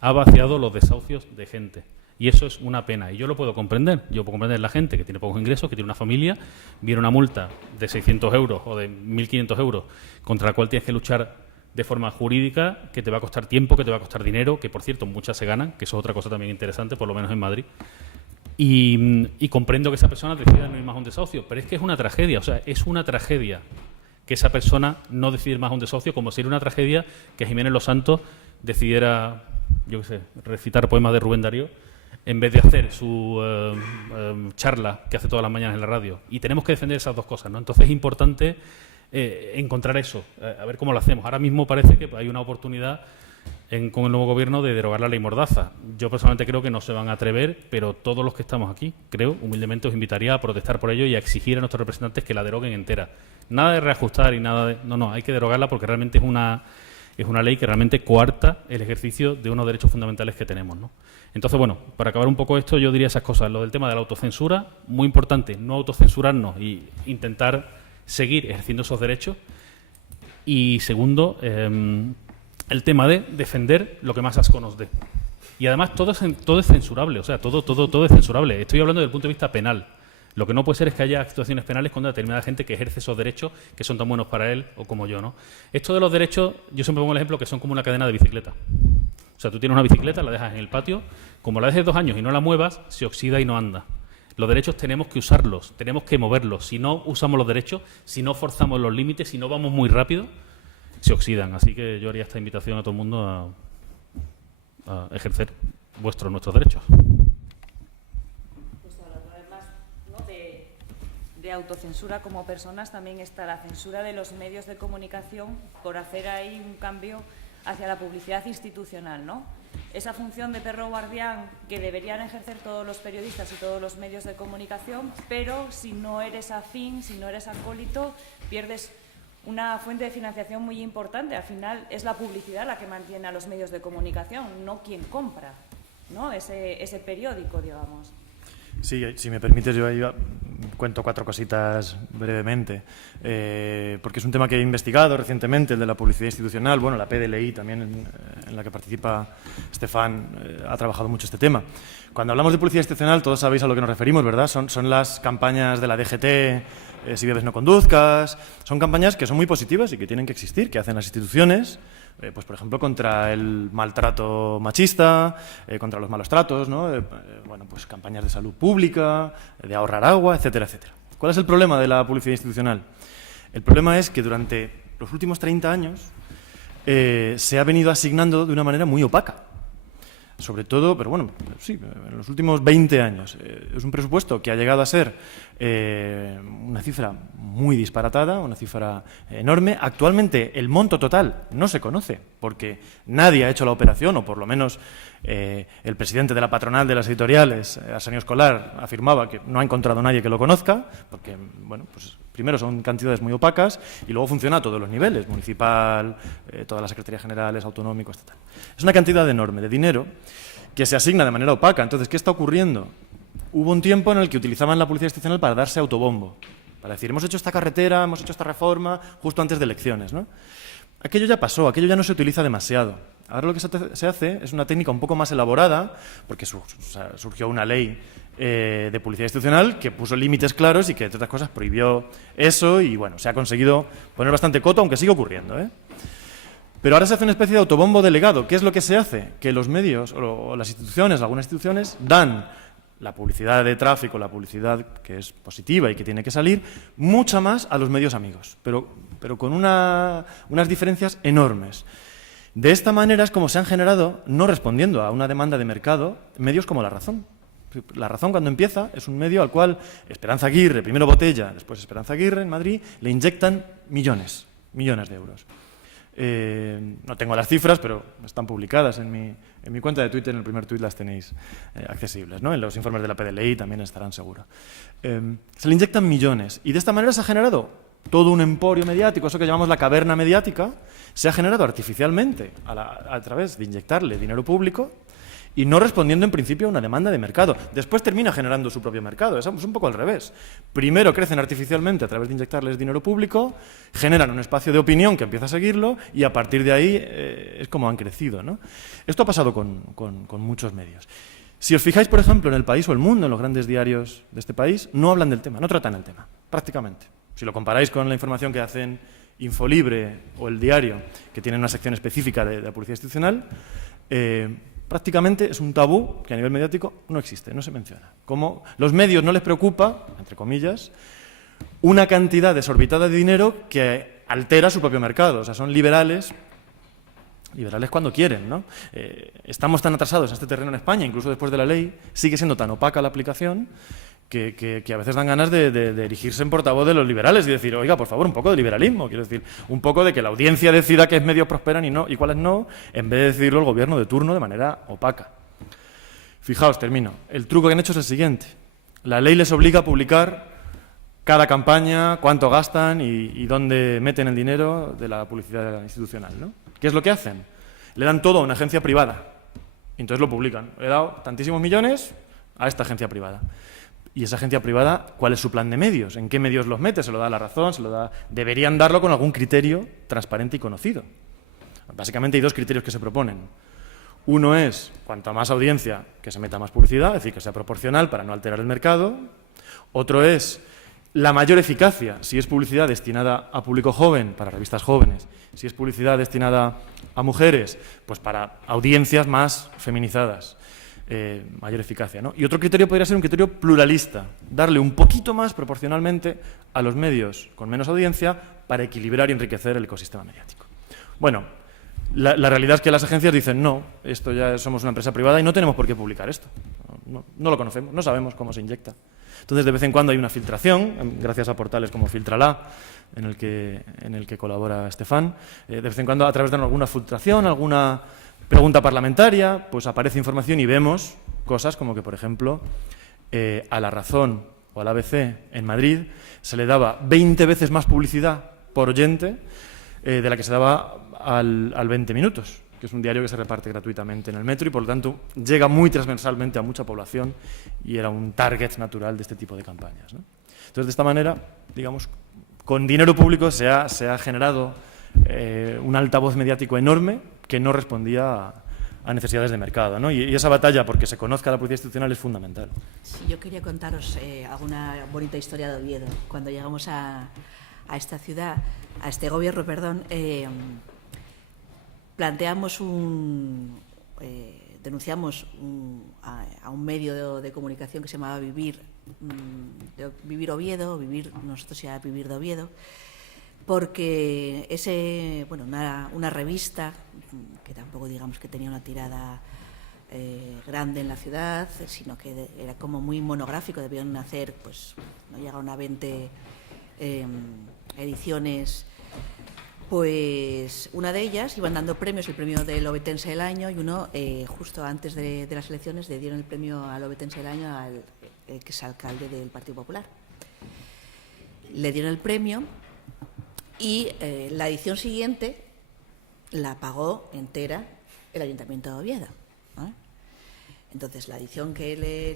ha vaciado los desahucios de gente. Y eso es una pena. Y yo lo puedo comprender. Yo puedo comprender la gente que tiene pocos ingresos, que tiene una familia, viene una multa de 600 euros o de 1.500 euros contra la cual tienes que luchar de forma jurídica, que te va a costar tiempo, que te va a costar dinero, que por cierto muchas se ganan, que eso es otra cosa también interesante, por lo menos en Madrid. Y comprendo que esa persona decida no ir más a un desahucio, pero es que es una tragedia, o sea, es una tragedia que esa persona no decida ir más a un desahucio, como sería una tragedia que Jiménez Los Santos decidiera, yo qué sé, recitar poemas de Rubén Darío en vez de hacer su charla que hace todas las mañanas en la radio. Y tenemos que defender esas dos cosas, ¿no? Entonces es importante encontrar eso, a ver cómo lo hacemos. Ahora mismo parece que hay una oportunidad con el nuevo gobierno de derogar la ley Mordaza. Yo personalmente creo que no se van a atrever, pero todos los que estamos aquí, creo, humildemente os invitaría a protestar por ello y a exigir a nuestros representantes que la deroguen entera. Nada de reajustar y nada de... No, hay que derogarla porque realmente es una ley que realmente coarta el ejercicio de unos derechos fundamentales que tenemos, ¿no? Entonces, bueno, para acabar un poco esto, yo diría esas cosas. Lo del tema de la autocensura, muy importante, no autocensurarnos y intentar seguir ejerciendo esos derechos. Y segundo, el tema de defender lo que más asco nos dé. Y además todo es censurable, o sea, todo es censurable. Estoy hablando desde el punto de vista penal. Lo que no puede ser es que haya actuaciones penales contra determinada gente que ejerce esos derechos que son tan buenos para él o como yo, ¿no? Esto de los derechos, yo siempre pongo el ejemplo que son como una cadena de bicicleta. O sea, tú tienes una bicicleta, la dejas en el patio, como la dejes 2 años y no la muevas, se oxida y no anda. Los derechos tenemos que usarlos, tenemos que moverlos. Si no usamos los derechos, si no forzamos los límites, si no vamos muy rápido, se oxidan. Así que yo haría esta invitación a todo el mundo a ejercer nuestros derechos. Pues hablando además, ¿no?, de de autocensura como personas, también está la censura de los medios de comunicación por hacer ahí un cambio hacia la publicidad institucional, ¿no? Esa función de perro guardián que deberían ejercer todos los periodistas y todos los medios de comunicación, pero si no eres afín, si no eres acólito, pierdes una fuente de financiación muy importante. Al final es la publicidad la que mantiene a los medios de comunicación, no quien compra, ¿no? ese periódico, digamos. Sí, si me permites, yo ahí cuento 4 cositas brevemente, porque es un tema que he investigado recientemente, el de la publicidad institucional. Bueno, la PDLI también, en la que participa Estefan, ha trabajado mucho este tema. Cuando hablamos de publicidad institucional, todos sabéis a lo que nos referimos, ¿verdad? Son las campañas de la DGT, si bebes no conduzcas. Son campañas que son muy positivas y que tienen que existir, que hacen las instituciones, pues por ejemplo contra el maltrato machista, contra los malos tratos, ¿no? Bueno, pues campañas de salud pública, de ahorrar agua, etcétera, etcétera. ¿Cuál es el problema de la publicidad institucional? El problema es que durante los últimos 30 años se ha venido asignando de una manera muy opaca. Sobre todo, pero bueno, sí, en los últimos 20 años. Es un presupuesto que ha llegado a ser una cifra muy disparatada, una cifra enorme. Actualmente el monto total no se conoce, porque nadie ha hecho la operación, o por lo menos el presidente de la patronal de las editoriales, Arsenio Escolar, afirmaba que no ha encontrado nadie que lo conozca, porque, bueno, pues primero son cantidades muy opacas y luego funciona a todos los niveles, municipal, todas las secretarías generales, autonómico, estatal. Es una cantidad enorme de dinero que se asigna de manera opaca. Entonces, ¿qué está ocurriendo? Hubo un tiempo en el que utilizaban la publicidad institucional para darse autobombo, para decir, hemos hecho esta carretera, hemos hecho esta reforma, justo antes de elecciones, ¿no? Aquello ya pasó, aquello ya no se utiliza demasiado. Ahora lo que se hace es una técnica un poco más elaborada, porque surgió una ley de publicidad institucional que puso límites claros y que, entre otras cosas, prohibió eso y, bueno, se ha conseguido poner bastante coto, aunque sigue ocurriendo, ¿eh? Pero ahora se hace una especie de autobombo delegado. ¿Qué es lo que se hace? Que los medios o las instituciones, algunas instituciones, dan la publicidad de tráfico, la publicidad que es positiva y que tiene que salir, mucha más a los medios amigos, pero con unas diferencias enormes. De esta manera es como se han generado, no respondiendo a una demanda de mercado, medios como La Razón. La Razón, cuando empieza, es un medio al cual Esperanza Aguirre, primero Botella, después Esperanza Aguirre en Madrid, le inyectan millones de euros. No tengo las cifras, pero están publicadas en mi cuenta de Twitter. En el primer tuit las tenéis accesibles, ¿no? En los informes de la PDLI también estarán seguro. Se le inyectan millones y de esta manera se ha generado todo un emporio mediático, eso que llamamos la caverna mediática, se ha generado artificialmente a través de inyectarle dinero público y no respondiendo en principio a una demanda de mercado. Después termina generando su propio mercado. Es un poco al revés. Primero crecen artificialmente a través de inyectarles dinero público, generan un espacio de opinión que empieza a seguirlo y a partir de ahí es como han crecido, ¿no? Esto ha pasado con muchos medios. Si os fijáis, por ejemplo, en El País o El Mundo, en los grandes diarios de este país, no hablan del tema, no tratan el tema, prácticamente. Si lo comparáis con la información que hacen Infolibre o El Diario, que tienen una sección específica de la publicidad institucional, prácticamente es un tabú que a nivel mediático no existe, no se menciona. Como los medios no les preocupa, entre comillas, una cantidad desorbitada de dinero que altera su propio mercado. O sea, son liberales cuando quieren, ¿no? Estamos tan atrasados en este terreno en España, incluso después de la ley, sigue siendo tan opaca la aplicación que a veces dan ganas de erigirse en portavoz de los liberales y decir, oiga, por favor, un poco de liberalismo, quiero decir, un poco de que la audiencia decida qué medios prosperan y cuáles no, en vez de decidirlo el gobierno de turno de manera opaca. Fijaos, termino. El truco que han hecho es el siguiente. La ley les obliga a publicar cada campaña, cuánto gastan y dónde meten el dinero de la publicidad institucional, ¿no? ¿Qué es lo que hacen? Le dan todo a una agencia privada. Y entonces lo publican. He dado tantísimos millones a esta agencia privada. Y esa agencia privada, ¿cuál es su plan de medios? ¿En qué medios los mete? ¿Se lo da La Razón? ¿Se lo da? Deberían darlo con algún criterio transparente y conocido. Básicamente hay dos criterios que se proponen. Uno es, cuanta más audiencia, que se meta más publicidad, es decir, que sea proporcional para no alterar el mercado. Otro es la mayor eficacia, si es publicidad destinada a público joven, para revistas jóvenes. Si es publicidad destinada a mujeres, pues para audiencias más feminizadas. Mayor eficacia, ¿no? Y otro criterio podría ser un criterio pluralista, darle un poquito más proporcionalmente a los medios con menos audiencia para equilibrar y enriquecer el ecosistema mediático. Bueno, la realidad es que las agencias dicen no, esto ya somos una empresa privada y no tenemos por qué publicar esto. No lo conocemos, no sabemos cómo se inyecta. Entonces, de vez en cuando hay una filtración, gracias a portales como Filtralá, en el que colabora Estefan. De vez en cuando, a través de alguna filtración, alguna pregunta parlamentaria, pues aparece información y vemos cosas como que, por ejemplo, a La Razón o al ABC en Madrid se le daba 20 veces más publicidad por oyente de la que se daba al 20 Minutos, que es un diario que se reparte gratuitamente en el metro y, por lo tanto, llega muy transversalmente a mucha población y era un target natural de este tipo de campañas, ¿no? Entonces, de esta manera, digamos, con dinero público se ha generado un altavoz mediático enorme que no respondía a necesidades de mercado, ¿no? Y esa batalla, porque se conozca la policía institucional, es fundamental. Sí, yo quería contaros alguna bonita historia de Oviedo. Cuando llegamos a esta ciudad, a este gobierno, perdón, denunciamos a un medio de comunicación que se llamaba Vivir Oviedo, nosotros ya Vivir de Oviedo, porque una revista que tampoco digamos que tenía una tirada grande en la ciudad, sino que era como muy monográfico, debían hacer, pues, no llegaron a 20 ediciones. Pues una de ellas iban dando premios, el premio del Ovetense del Año, y uno, justo antes de las elecciones, le dieron el premio al Ovetense del Año al que es alcalde del Partido Popular. Le dieron el premio y la edición siguiente la pagó entera el Ayuntamiento de Oviedo, ¿no? Entonces, la edición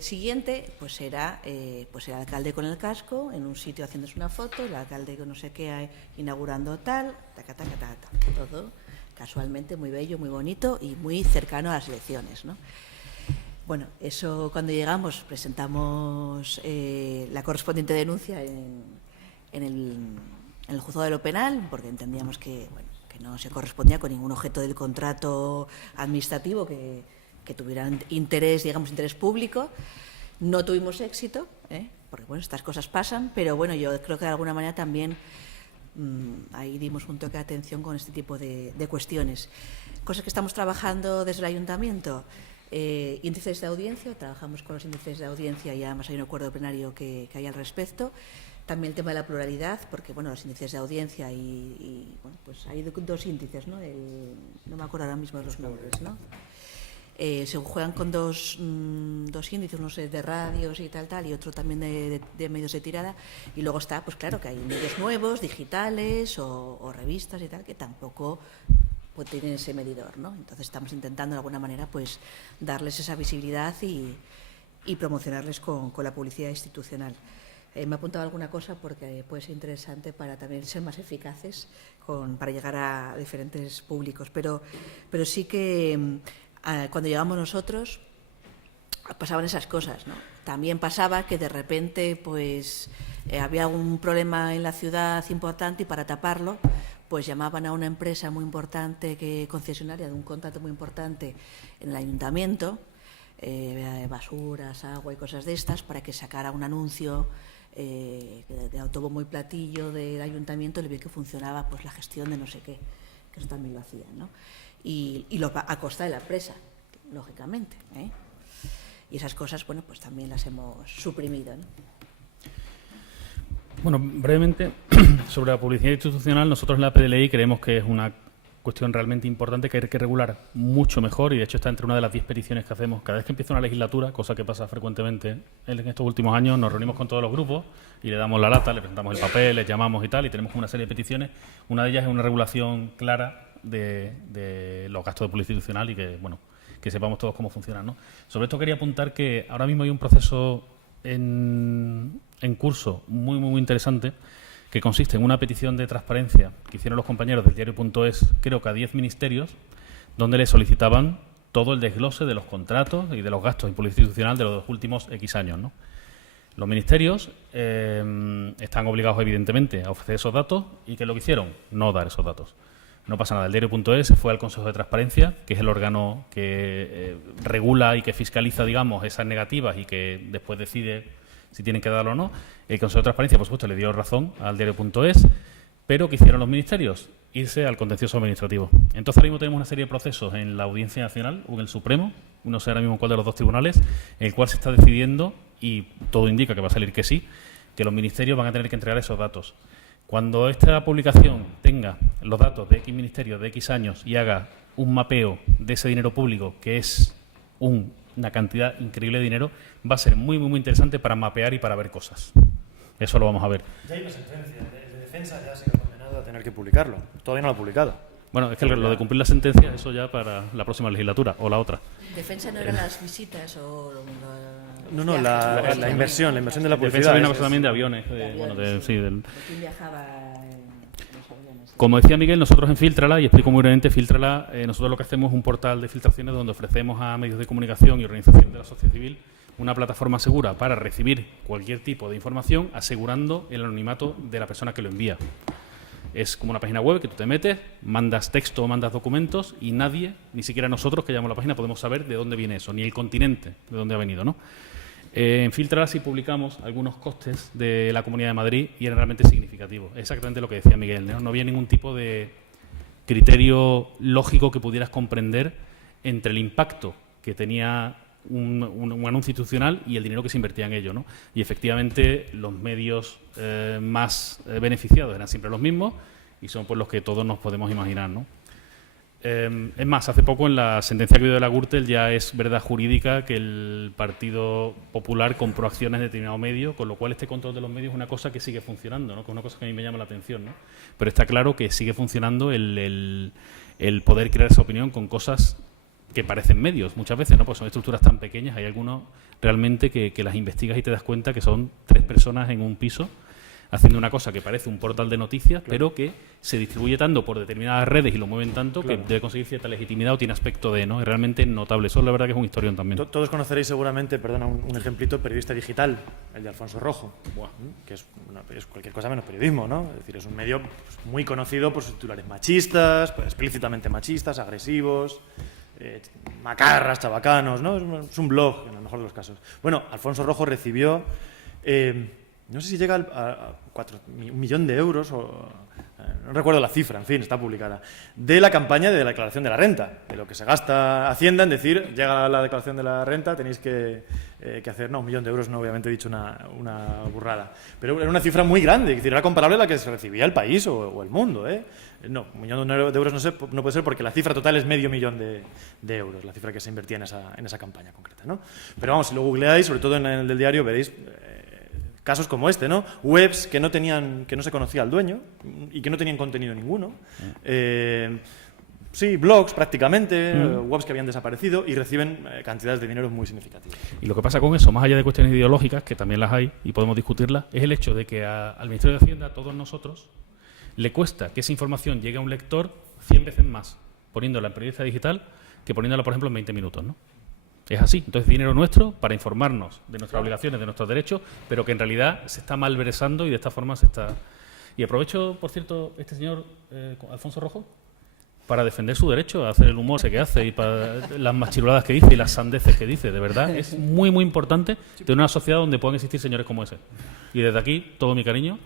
siguiente pues era el alcalde con el casco en un sitio haciéndose una foto, el alcalde con no sé qué inaugurando tal, todo casualmente muy bello, muy bonito y muy cercano a las elecciones, ¿no? Bueno, eso cuando llegamos presentamos la correspondiente denuncia en el juzgado de lo penal, porque entendíamos que no se correspondía con ningún objeto del contrato administrativo que tuvieran interés, digamos, interés público. No tuvimos éxito, porque, bueno, estas cosas pasan, pero, bueno, yo creo que de alguna manera también ahí dimos un toque de atención con este tipo de cuestiones. Cosas que estamos trabajando desde el Ayuntamiento, índices de audiencia, trabajamos con los índices de audiencia y además hay un acuerdo plenario que hay al respecto. También el tema de la pluralidad, porque, bueno, los índices de audiencia bueno, pues hay dos índices, ¿no? No me acuerdo ahora mismo de los nombres, ¿no? Se juegan con dos índices, uno de radios y tal, y otro también de medios de tirada. Y luego está, pues claro, que hay medios nuevos, digitales o revistas y tal, que tampoco pues tienen ese medidor, ¿no? Entonces estamos intentando de alguna manera pues darles esa visibilidad y promocionarles con la publicidad institucional. Me ha apuntado alguna cosa porque puede ser interesante para también ser más eficaces para llegar a diferentes públicos, pero sí que cuando llegamos nosotros pasaban esas cosas, ¿no? También pasaba que de repente pues había un problema en la ciudad importante y para taparlo pues llamaban a una empresa muy importante, concesionaria de un contrato muy importante en el ayuntamiento, basuras, agua y cosas de estas, para que sacara un anuncio de autobombo y platillo del ayuntamiento, le vi que funcionaba pues la gestión de no sé qué, que eso también lo hacían, ¿no? Y a costa de la empresa, lógicamente, ¿eh? Y esas cosas, bueno, pues también las hemos suprimido, ¿no? Bueno, brevemente, sobre la publicidad institucional, nosotros en la PDLI creemos que es una cuestión realmente importante que hay que regular mucho mejor, y de hecho está entre una de las 10 peticiones que hacemos cada vez que empieza una legislatura, cosa que pasa frecuentemente en estos últimos años. Nos reunimos con todos los grupos y le damos la lata, le presentamos el papel, les llamamos y tal, y tenemos una serie de peticiones. Una de ellas es una regulación clara de los gastos de publicidad institucional y que, bueno, que sepamos todos cómo funcionan, ¿no? Sobre esto quería apuntar que ahora mismo hay un proceso en curso muy interesante, que consiste en una petición de transparencia que hicieron los compañeros del diario.es, creo que a 10 ministerios, donde le solicitaban todo el desglose de los contratos y de los gastos en publicidad institucional de los últimos X años, ¿no? Los ministerios están obligados, evidentemente, a ofrecer esos datos, y ¿qué es lo que hicieron? No dar esos datos. No pasa nada. El diario.es fue al Consejo de Transparencia, que es el órgano que regula y que fiscaliza, digamos, esas negativas y que después decide si tienen que darlo o no. El Consejo de Transparencia, por supuesto, le dio razón al diario.es, pero ¿qué hicieron los ministerios? Irse al contencioso administrativo. Entonces, ahora mismo tenemos una serie de procesos en la Audiencia Nacional o en el Supremo, no sé ahora mismo en cuál de los dos tribunales, en el cual se está decidiendo y todo indica que va a salir que sí, que los ministerios van a tener que entregar esos datos. Cuando esta publicación tenga los datos de X ministerio, de X años, y haga un mapeo de ese dinero público, que es una cantidad increíble de dinero, va a ser muy, muy, muy interesante para mapear y para ver cosas. Eso lo vamos a ver. Ya hay una sentencia de defensa, ya se ha condenado a tener que publicarlo. Todavía no lo ha publicado. Bueno, es que lo de cumplir la sentencia, eso ya para la próxima legislatura o la otra. ¿Defensa no eran las visitas o...? No, la inversión de la publicidad. Defensa hay una cosa también de aviones. Sí, ¿Quién viajaba en los aviones? Como decía Miguel, nosotros en Filtrala, y explico muy brevemente, Filtrala, nosotros lo que hacemos es un portal de filtraciones donde ofrecemos a medios de comunicación y organizaciones de la sociedad civil una plataforma segura para recibir cualquier tipo de información, asegurando el anonimato de la persona que lo envía. Es como una página web que tú te metes, mandas texto o mandas documentos y nadie, ni siquiera nosotros que llamamos la página, podemos saber de dónde viene eso, ni el continente de dónde ha venido, ¿no? En Filtrala sí publicamos algunos costes de la Comunidad de Madrid y eran realmente significativos. Exactamente lo que decía Miguel, ¿no? No había ningún tipo de criterio lógico que pudieras comprender entre el impacto que tenía un anuncio institucional y el dinero que se invertía en ello, ¿no? Y efectivamente los medios más beneficiados eran siempre los mismos y son pues los que todos nos podemos imaginar, ¿no? Es más, hace poco en la sentencia que dio de la Gürtel ya es verdad jurídica que el Partido Popular compró acciones de determinado medio, con lo cual este control de los medios es una cosa que sigue funcionando, ¿no? Que es una cosa que a mí me llama la atención, ¿no? Pero está claro que sigue funcionando el poder crear esa opinión con cosas que parecen medios muchas veces, ¿no? Pues son estructuras tan pequeñas, hay algunos realmente que las investigas y te das cuenta que son 3 personas en un piso haciendo una cosa que parece un portal de noticias, claro, pero que se distribuye tanto por determinadas redes y lo mueven tanto, claro, que debe conseguir cierta legitimidad o tiene aspecto de, ¿no? Es realmente notable. Eso la verdad que es un historión también. Todos conoceréis seguramente, perdona, un ejemplito, periodista digital, el de Alfonso Rojo, que es cualquier cosa menos periodismo, ¿no? Es decir, es un medio pues, muy conocido por sus titulares machistas, pues, explícitamente machistas, agresivos, macarras, chabacanos, ¿no? Es un blog, en el mejor de los casos. Bueno, Alfonso Rojo recibió, no sé si llega a 1 millón de euros, no recuerdo la cifra, en fin, está publicada, de la campaña de la declaración de la renta, de lo que se gasta Hacienda en decir, llega la declaración de la renta, tenéis que hacer, no, 1 millón de euros, no, obviamente he dicho una burrada, pero era una cifra muy grande, es decir, era comparable a la que se recibía el país o el mundo, ¿eh? No, 1 millón de euros no puede ser porque la cifra total es $500.000 de euros, la cifra que se invertía en esa campaña concreta, ¿no? Pero vamos, si lo googleáis, sobre todo en el del diario, veréis casos como este, ¿no? Webs que no se conocía al dueño y que no tenían contenido ninguno. Sí, blogs prácticamente, webs que habían desaparecido y reciben cantidades de dinero muy significativas. Y lo que pasa con eso, más allá de cuestiones ideológicas, que también las hay y podemos discutirlas, es el hecho de que al Ministerio de Hacienda, a todos nosotros, le cuesta que esa información llegue a un lector 100 veces más poniéndola en periodista digital que poniéndola, por ejemplo, en 20 minutos, ¿no? Es así. Entonces, dinero nuestro para informarnos de nuestras obligaciones, de nuestros derechos, pero que en realidad se está malversando y de esta forma se está... Y aprovecho, por cierto, este señor Alfonso Rojo para defender su derecho a hacer el humor que hace y para las machiruladas que dice y las sandeces que dice. De verdad, es muy, muy importante tener una sociedad donde puedan existir señores como ese. Y desde aquí, todo mi cariño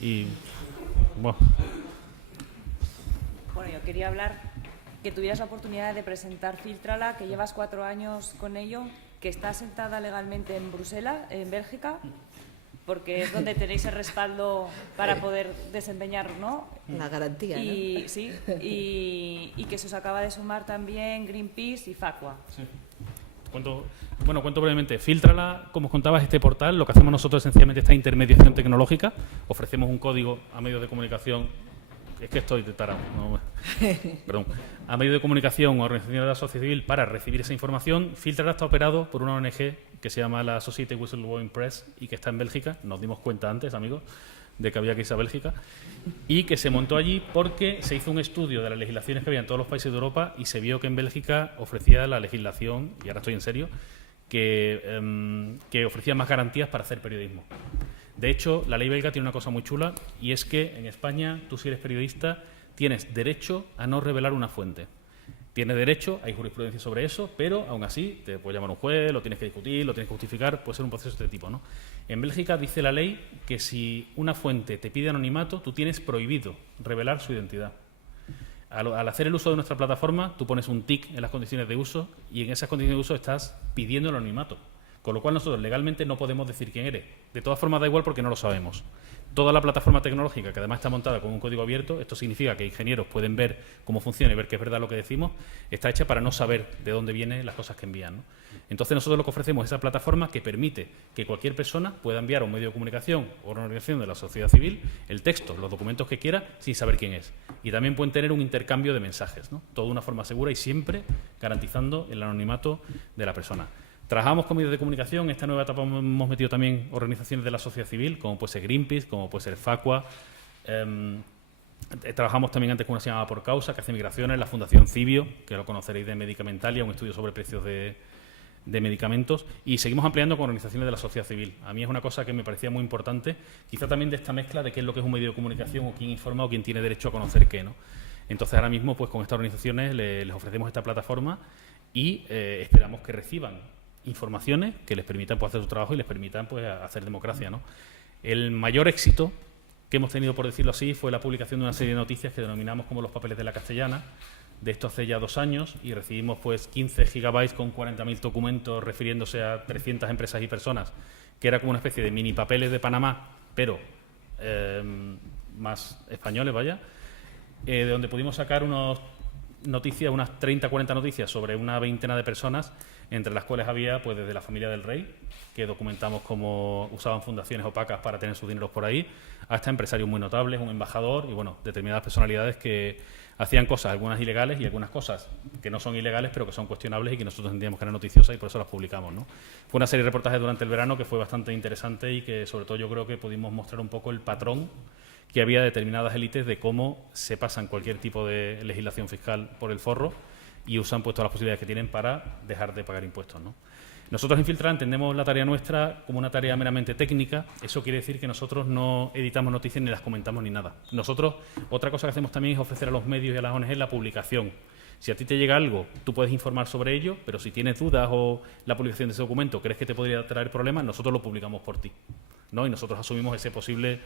y... Bueno, yo quería hablar... que tuvieras la oportunidad de presentar Filtrala, que llevas 4 años con ello, que está sentada legalmente en Bruselas, en Bélgica, porque es donde tenéis el respaldo para poder desempeñar, ¿no? La garantía, y, ¿no? Sí, y que se os acaba de sumar también Greenpeace y Facua. Sí. Cuento brevemente. Filtrala, como os contaba, es este portal. Lo que hacemos nosotros es sencillamente esta intermediación tecnológica. Ofrecemos un código a medios de comunicación. Es que estoy de tarado, no, perdón. A medios de comunicación o organizaciones de la sociedad civil para recibir esa información. Filtrala está operado por una ONG que se llama la Society Whistleblowing Press y que está en Bélgica. Nos dimos cuenta antes, amigos, de que había que irse a Bélgica. Y que se montó allí porque se hizo un estudio de las legislaciones que había en todos los países de Europa y se vio que en Bélgica ofrecía la legislación, y ahora estoy en serio, que ofrecía más garantías para hacer periodismo. De hecho, la ley belga tiene una cosa muy chula y es que en España, tú si eres periodista, tienes derecho a no revelar una fuente. Tienes derecho, hay jurisprudencia sobre eso, pero aún así te puede llamar un juez, lo tienes que discutir, lo tienes que justificar, puede ser un proceso de este tipo, ¿no? En Bélgica dice la ley que si una fuente te pide anonimato, tú tienes prohibido revelar su identidad. Al hacer el uso de nuestra plataforma, tú pones un tic en las condiciones de uso y en esas condiciones de uso estás pidiendo el anonimato. Con lo cual nosotros legalmente no podemos decir quién eres. De todas formas da igual porque no lo sabemos. Toda la plataforma tecnológica, que además está montada con un código abierto, esto significa que ingenieros pueden ver cómo funciona y ver que es verdad lo que decimos, está hecha para no saber de dónde vienen las cosas que envían, ¿no? Entonces nosotros lo que ofrecemos es esa plataforma que permite que cualquier persona pueda enviar a un medio de comunicación o a una organización de la sociedad civil el texto, los documentos que quiera, sin saber quién es. Y también pueden tener un intercambio de mensajes, ¿no? Todo de una forma segura y siempre garantizando el anonimato de la persona. Trabajamos con medios de comunicación. En esta nueva etapa hemos metido también organizaciones de la sociedad civil, como puede ser Greenpeace, como puede ser Facua. Trabajamos también antes con una que se llama Por Causa, que hace migraciones, la Fundación Cibio, que lo conoceréis de Medicamentalia, un estudio sobre precios de medicamentos, y seguimos ampliando con organizaciones de la sociedad civil. A mí es una cosa que me parecía muy importante, quizá también de esta mezcla de qué es lo que es un medio de comunicación o quién informa o quién tiene derecho a conocer qué, ¿no? Entonces, ahora mismo, pues con estas organizaciones les ofrecemos esta plataforma y esperamos que reciban informaciones que les permitan pues, hacer su trabajo y les permitan pues, hacer democracia, ¿no? El mayor éxito que hemos tenido, por decirlo así, fue la publicación de una serie de noticias que denominamos como los papeles de la castellana. De esto hace ya 2 años y recibimos pues 15 gigabytes con 40.000 documentos refiriéndose a 300 empresas y personas, que era como una especie de mini papeles de Panamá, pero más españoles, vaya, de donde pudimos sacar unas 30 40 noticias sobre una veintena de personas, entre las cuales había pues desde la familia del rey, que documentamos cómo usaban fundaciones opacas para tener sus dineros por ahí, hasta empresarios muy notables, un embajador y bueno, determinadas personalidades que hacían cosas, algunas ilegales y algunas cosas que no son ilegales pero que son cuestionables y que nosotros entendíamos que eran noticiosas y por eso las publicamos, ¿no? Fue una serie de reportajes durante el verano que fue bastante interesante y que sobre todo yo creo que pudimos mostrar un poco el patrón que había determinadas élites de cómo se pasan cualquier tipo de legislación fiscal por el forro y usan pues todas las posibilidades que tienen para dejar de pagar impuestos, ¿no? Nosotros en Filtrar entendemos la tarea nuestra como una tarea meramente técnica. Eso quiere decir que nosotros no editamos noticias ni las comentamos ni nada. Nosotros, otra cosa que hacemos también es ofrecer a los medios y a las ONG la publicación. Si a ti te llega algo, tú puedes informar sobre ello, pero si tienes dudas o la publicación de ese documento crees que te podría traer problemas, nosotros lo publicamos por ti, ¿no? Y nosotros asumimos ese posible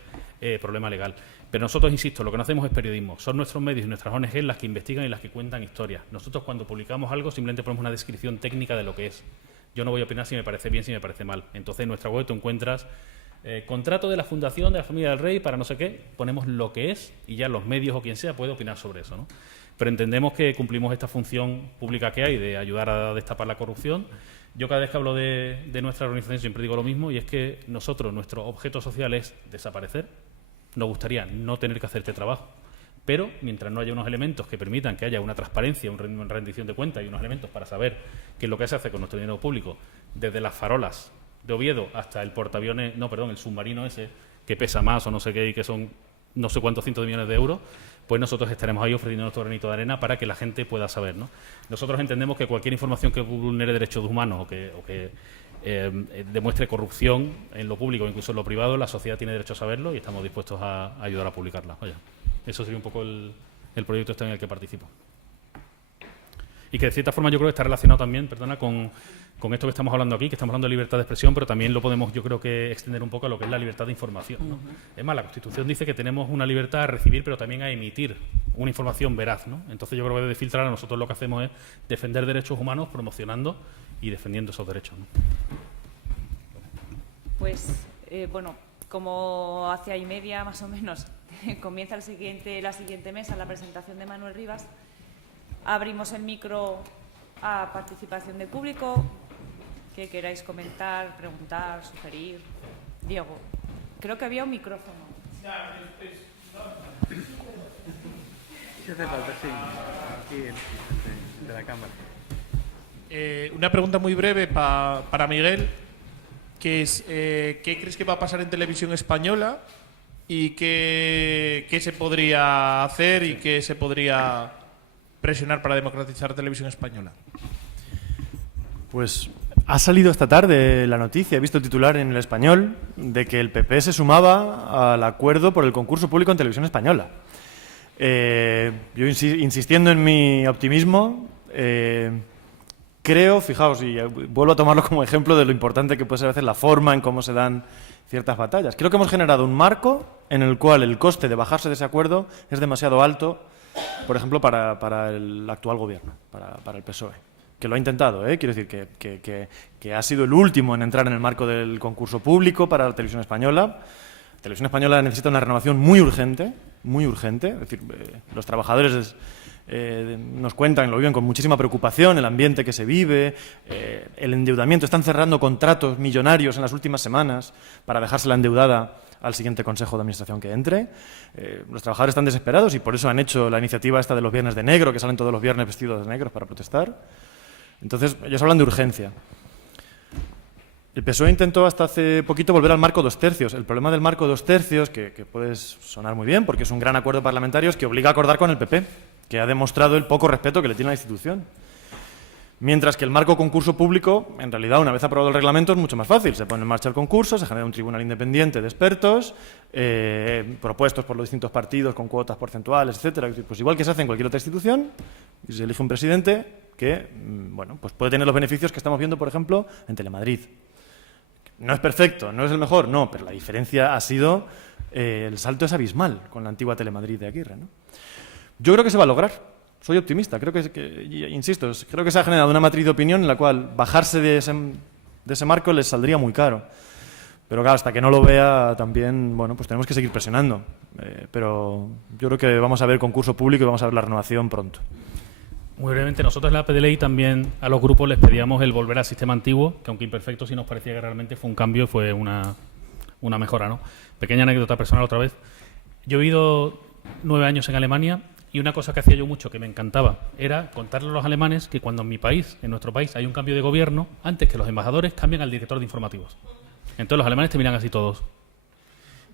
problema legal. Pero nosotros, insisto, lo que no hacemos es periodismo. Son nuestros medios y nuestras ONG las que investigan y las que cuentan historias. Nosotros cuando publicamos algo simplemente ponemos una descripción técnica de lo que es. Yo no voy a opinar si me parece bien, si me parece mal. Entonces, en nuestra web tú encuentras contrato de la Fundación de la Familia del Rey para no sé qué, ponemos lo que es y ya los medios o quien sea puede opinar sobre eso, ¿no? Pero entendemos que cumplimos esta función pública que hay de ayudar a destapar la corrupción. Yo cada vez que hablo de nuestra organización siempre digo lo mismo y es que nosotros, nuestro objeto social es desaparecer. Nos gustaría no tener que hacer este trabajo. Pero mientras no haya unos elementos que permitan que haya una transparencia, una rendición de cuentas y unos elementos para saber qué es lo que se hace con nuestro dinero público, desde las farolas de Oviedo hasta el portaaviones, no, perdón, el submarino ese que pesa más o no sé qué y que son no sé cuántos cientos de millones de euros, pues nosotros estaremos ahí ofreciendo nuestro granito de arena para que la gente pueda saber, ¿no? Nosotros entendemos que cualquier información que vulnere derechos humanos o que demuestre corrupción en lo público o incluso en lo privado, la sociedad tiene derecho a saberlo y estamos dispuestos a ayudar a publicarla. Vaya. Eso sería un poco el proyecto este en el que participo. Y que de cierta forma yo creo que está relacionado también, perdona, con esto que estamos hablando aquí, que estamos hablando de libertad de expresión, pero también lo podemos yo creo que extender un poco a lo que es la libertad de información, ¿no? Es más, la Constitución dice que tenemos una libertad a recibir, pero también a emitir una información veraz, ¿no? Entonces yo creo que desde Filtrar nosotros lo que hacemos es defender derechos humanos, promocionando y defendiendo esos derechos, ¿no? Pues, bueno, como hace año y media más o menos comienza la siguiente mesa, la presentación de Manuel Rivas, abrimos el micro a participación del público, que queráis comentar, preguntar, sugerir. Diego, creo que había un micrófono. Sí, hace falta, sí. Aquí de la cámara. Una pregunta muy breve para Miguel, que es ¿qué crees que va a pasar en televisión española y qué se podría hacer y qué se podría presionar para democratizar la televisión española? Pues ha salido esta tarde la noticia, he visto el titular en El Español, de que el PP se sumaba al acuerdo por el concurso público en televisión española. Yo insistiendo en mi optimismo, creo, fijaos, y vuelvo a tomarlo como ejemplo de lo importante que puede ser a veces la forma en cómo se dan ciertas batallas. Creo que hemos generado un marco en el cual el coste de bajarse de ese acuerdo es demasiado alto, por ejemplo, para el actual gobierno, para el PSOE. que lo ha intentado, quiero decir que ha sido el último en entrar en el marco del concurso público para la televisión española. La televisión española necesita una renovación muy urgente, es decir, los trabajadores nos cuentan, lo viven con muchísima preocupación, el ambiente que se vive, el endeudamiento, están cerrando contratos millonarios en las últimas semanas para dejársela endeudada al siguiente consejo de administración que entre. Los trabajadores están desesperados y por eso han hecho la iniciativa esta de los viernes de negro, que salen todos los viernes vestidos de negros para protestar. Entonces, ellos hablan de urgencia. El PSOE intentó hasta hace poquito volver al marco 2 tercios. El problema del marco 2 tercios, que puede sonar muy bien porque es un gran acuerdo parlamentario, es que obliga a acordar con el PP, que ha demostrado el poco respeto que le tiene a la institución. Mientras que el marco concurso público, en realidad, una vez aprobado el reglamento, es mucho más fácil. Se pone en marcha el concurso, se genera un tribunal independiente de expertos, propuestos por los distintos partidos con cuotas porcentuales, etcétera. Pues igual que se hace en cualquier otra institución, y se elige un presidente que bueno, pues puede tener los beneficios que estamos viendo, por ejemplo, en Telemadrid. No es perfecto, no es el mejor, no, pero la diferencia ha sido, el salto es abismal con la antigua Telemadrid de Aguirre, ¿no? Yo creo que se va a lograr, soy optimista, creo insisto, creo que se ha generado una matriz de opinión en la cual bajarse de ese marco les saldría muy caro. Pero claro, hasta que no lo vea también, bueno, pues tenemos que seguir presionando. Pero yo creo que vamos a ver concurso público y vamos a ver la renovación pronto. Muy brevemente, nosotros en la PDLI también a los grupos les pedíamos el volver al sistema antiguo, que aunque imperfecto sí nos parecía que realmente fue un cambio, fue una mejora, ¿no? Pequeña anécdota personal otra vez. Yo he vivido 9 años en Alemania y una cosa que hacía yo mucho, que me encantaba, era contarle a los alemanes que cuando en nuestro país, hay un cambio de gobierno, antes que los embajadores cambian al director de informativos. Entonces los alemanes te miran así todos.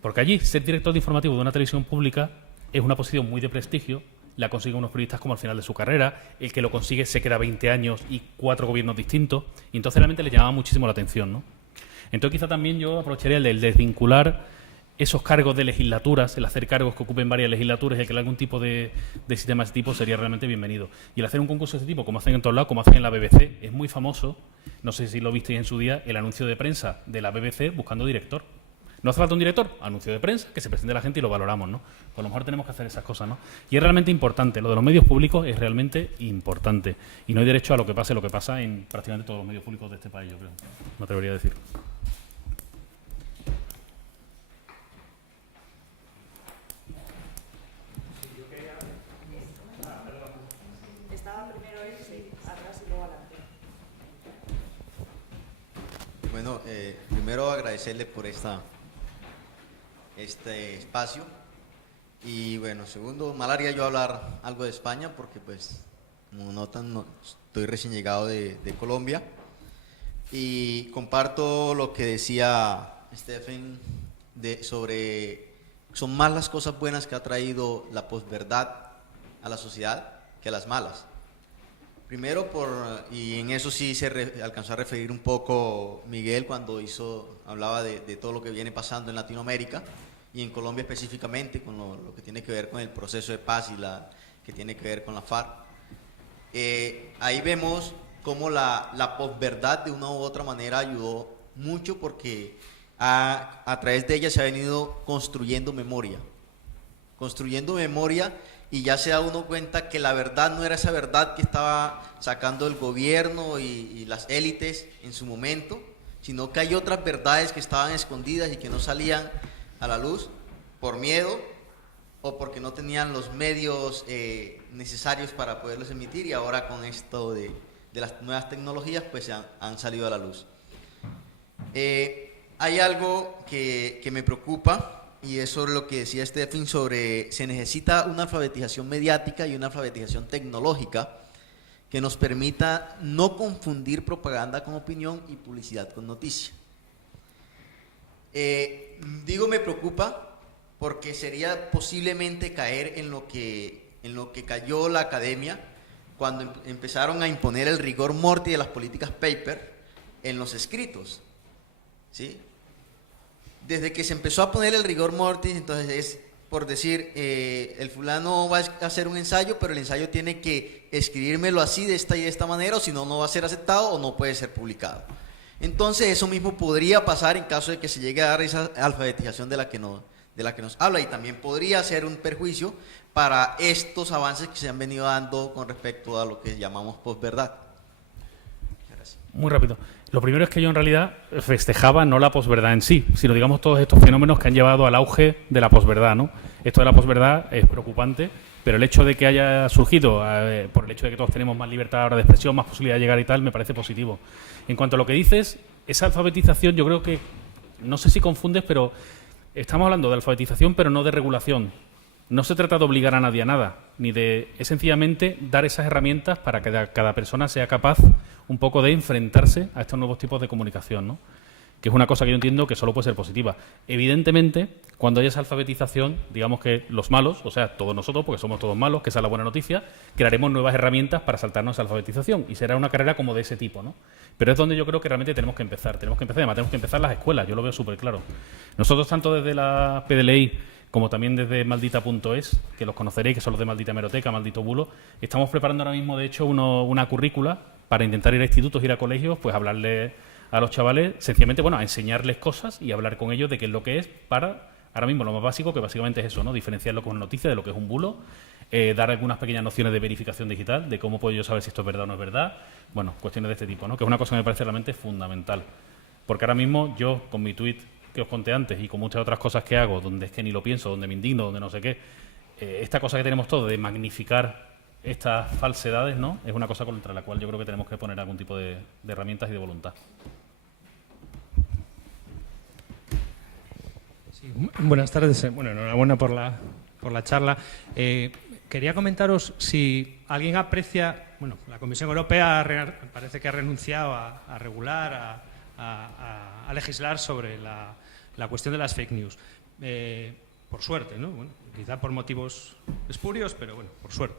Porque allí, ser director de informativo de una televisión pública es una posición muy de prestigio, la consiguen unos periodistas como al final de su carrera, el que lo consigue se queda 20 años y 4 gobiernos distintos, y entonces realmente le llamaba muchísimo la atención, ¿no? Entonces quizá también yo aprovecharía el desvincular esos cargos de legislaturas, el hacer cargos que ocupen varias legislaturas, el que algún tipo de sistema de ese tipo sería realmente bienvenido. Y el hacer un concurso de ese tipo, como hacen en todos lados, como hacen en la BBC, es muy famoso, no sé si lo visteis en su día, el anuncio de prensa de la BBC buscando director. No hace falta un director, anuncio de prensa, que se presente la gente y lo valoramos, ¿no? Pues a lo mejor tenemos que hacer esas cosas, ¿no? Y es realmente importante, lo de los medios públicos es realmente importante. Y no hay derecho a lo que pasa en prácticamente todos los medios públicos de este país, yo creo. Me atrevería a decir. Bueno, primero agradecerle por este espacio y bueno, segundo, me haría yo hablar algo de España porque pues como notan estoy recién llegado de Colombia y comparto lo que decía Stephen sobre son más las cosas buenas que ha traído la posverdad a la sociedad que las malas. Primero, y en eso sí se alcanzó a referir un poco Miguel cuando hablaba de todo lo que viene pasando en Latinoamérica y en Colombia específicamente, con lo que tiene que ver con el proceso de paz y que tiene que ver con la FARC. Ahí vemos cómo la posverdad de una u otra manera ayudó mucho porque a través de ella se ha venido construyendo memoria y ya se da uno cuenta que la verdad no era esa verdad que estaba sacando el gobierno y las élites en su momento, sino que hay otras verdades que estaban escondidas y que no salían a la luz por miedo o porque no tenían los medios necesarios para poderlos emitir y ahora con esto de las nuevas tecnologías pues han salido a la luz. Hay algo que me preocupa. Y eso es lo que decía Stephen se necesita una alfabetización mediática y una alfabetización tecnológica que nos permita no confundir propaganda con opinión y publicidad con noticia. Digo me preocupa porque sería posiblemente caer en lo que cayó la academia cuando empezaron a imponer el rigor mortis de las políticas paper en los escritos, ¿sí? Desde que se empezó a poner el rigor mortis, entonces es por decir, el fulano va a hacer un ensayo, pero el ensayo tiene que escribírmelo así, de esta y de esta manera, o si no, no va a ser aceptado o no puede ser publicado. Entonces eso mismo podría pasar en caso de que se llegue a dar esa alfabetización de la que nos habla, y también podría ser un perjuicio para estos avances que se han venido dando con respecto a lo que llamamos posverdad. Muy rápido. Lo primero es que yo en realidad festejaba no la posverdad en sí, sino digamos todos estos fenómenos que han llevado al auge de la posverdad, ¿no? Esto de la posverdad es preocupante, pero el hecho de que haya surgido por el hecho de que todos tenemos más libertad ahora de expresión, más posibilidad de llegar y tal, me parece positivo. En cuanto a lo que dices, esa alfabetización yo creo que, no sé si confundes, pero estamos hablando de alfabetización pero no de regulación. No se trata de obligar a nadie a nada, es sencillamente dar esas herramientas para que cada persona sea capaz un poco de enfrentarse a estos nuevos tipos de comunicación, ¿no? Que es una cosa que yo entiendo que solo puede ser positiva. Evidentemente, cuando haya esa alfabetización, digamos que los malos, o sea, todos nosotros, porque somos todos malos, que esa es la buena noticia, crearemos nuevas herramientas para saltarnos esa alfabetización y será una carrera como de ese tipo, ¿no? Pero es donde yo creo que realmente tenemos que empezar, además tenemos que empezar las escuelas, yo lo veo súper claro. Nosotros, tanto desde la PDLI como también desde maldita.es, que los conoceréis, que son los de Maldita Hemeroteca, Maldito Bulo, estamos preparando ahora mismo, de hecho, una currícula para intentar ir a institutos, ir a colegios, pues hablarles a los chavales, sencillamente, bueno, a enseñarles cosas y hablar con ellos de qué es lo que es para, ahora mismo lo más básico, que básicamente es eso, ¿no? Diferenciar lo que es una noticia de lo que es un bulo, dar algunas pequeñas nociones de verificación digital, de cómo puedo yo saber si esto es verdad o no es verdad, bueno, cuestiones de este tipo, ¿no? Que es una cosa que me parece realmente fundamental. Porque ahora mismo yo, con mi tuit que os conté antes y con muchas otras cosas que hago, donde es que ni lo pienso, donde me indigno, donde no sé qué, esta cosa que tenemos todos de magnificar estas falsedades, ¿no? Es una cosa contra la cual yo creo que tenemos que poner algún tipo de herramientas y de voluntad. Sí, buenas tardes. Bueno, enhorabuena por la charla. Quería comentaros si alguien aprecia, bueno, la Comisión Europea parece que ha renunciado a regular, a legislar sobre la cuestión de las fake news. Por suerte, ¿no? Bueno, quizá por motivos espurios, pero bueno, por suerte.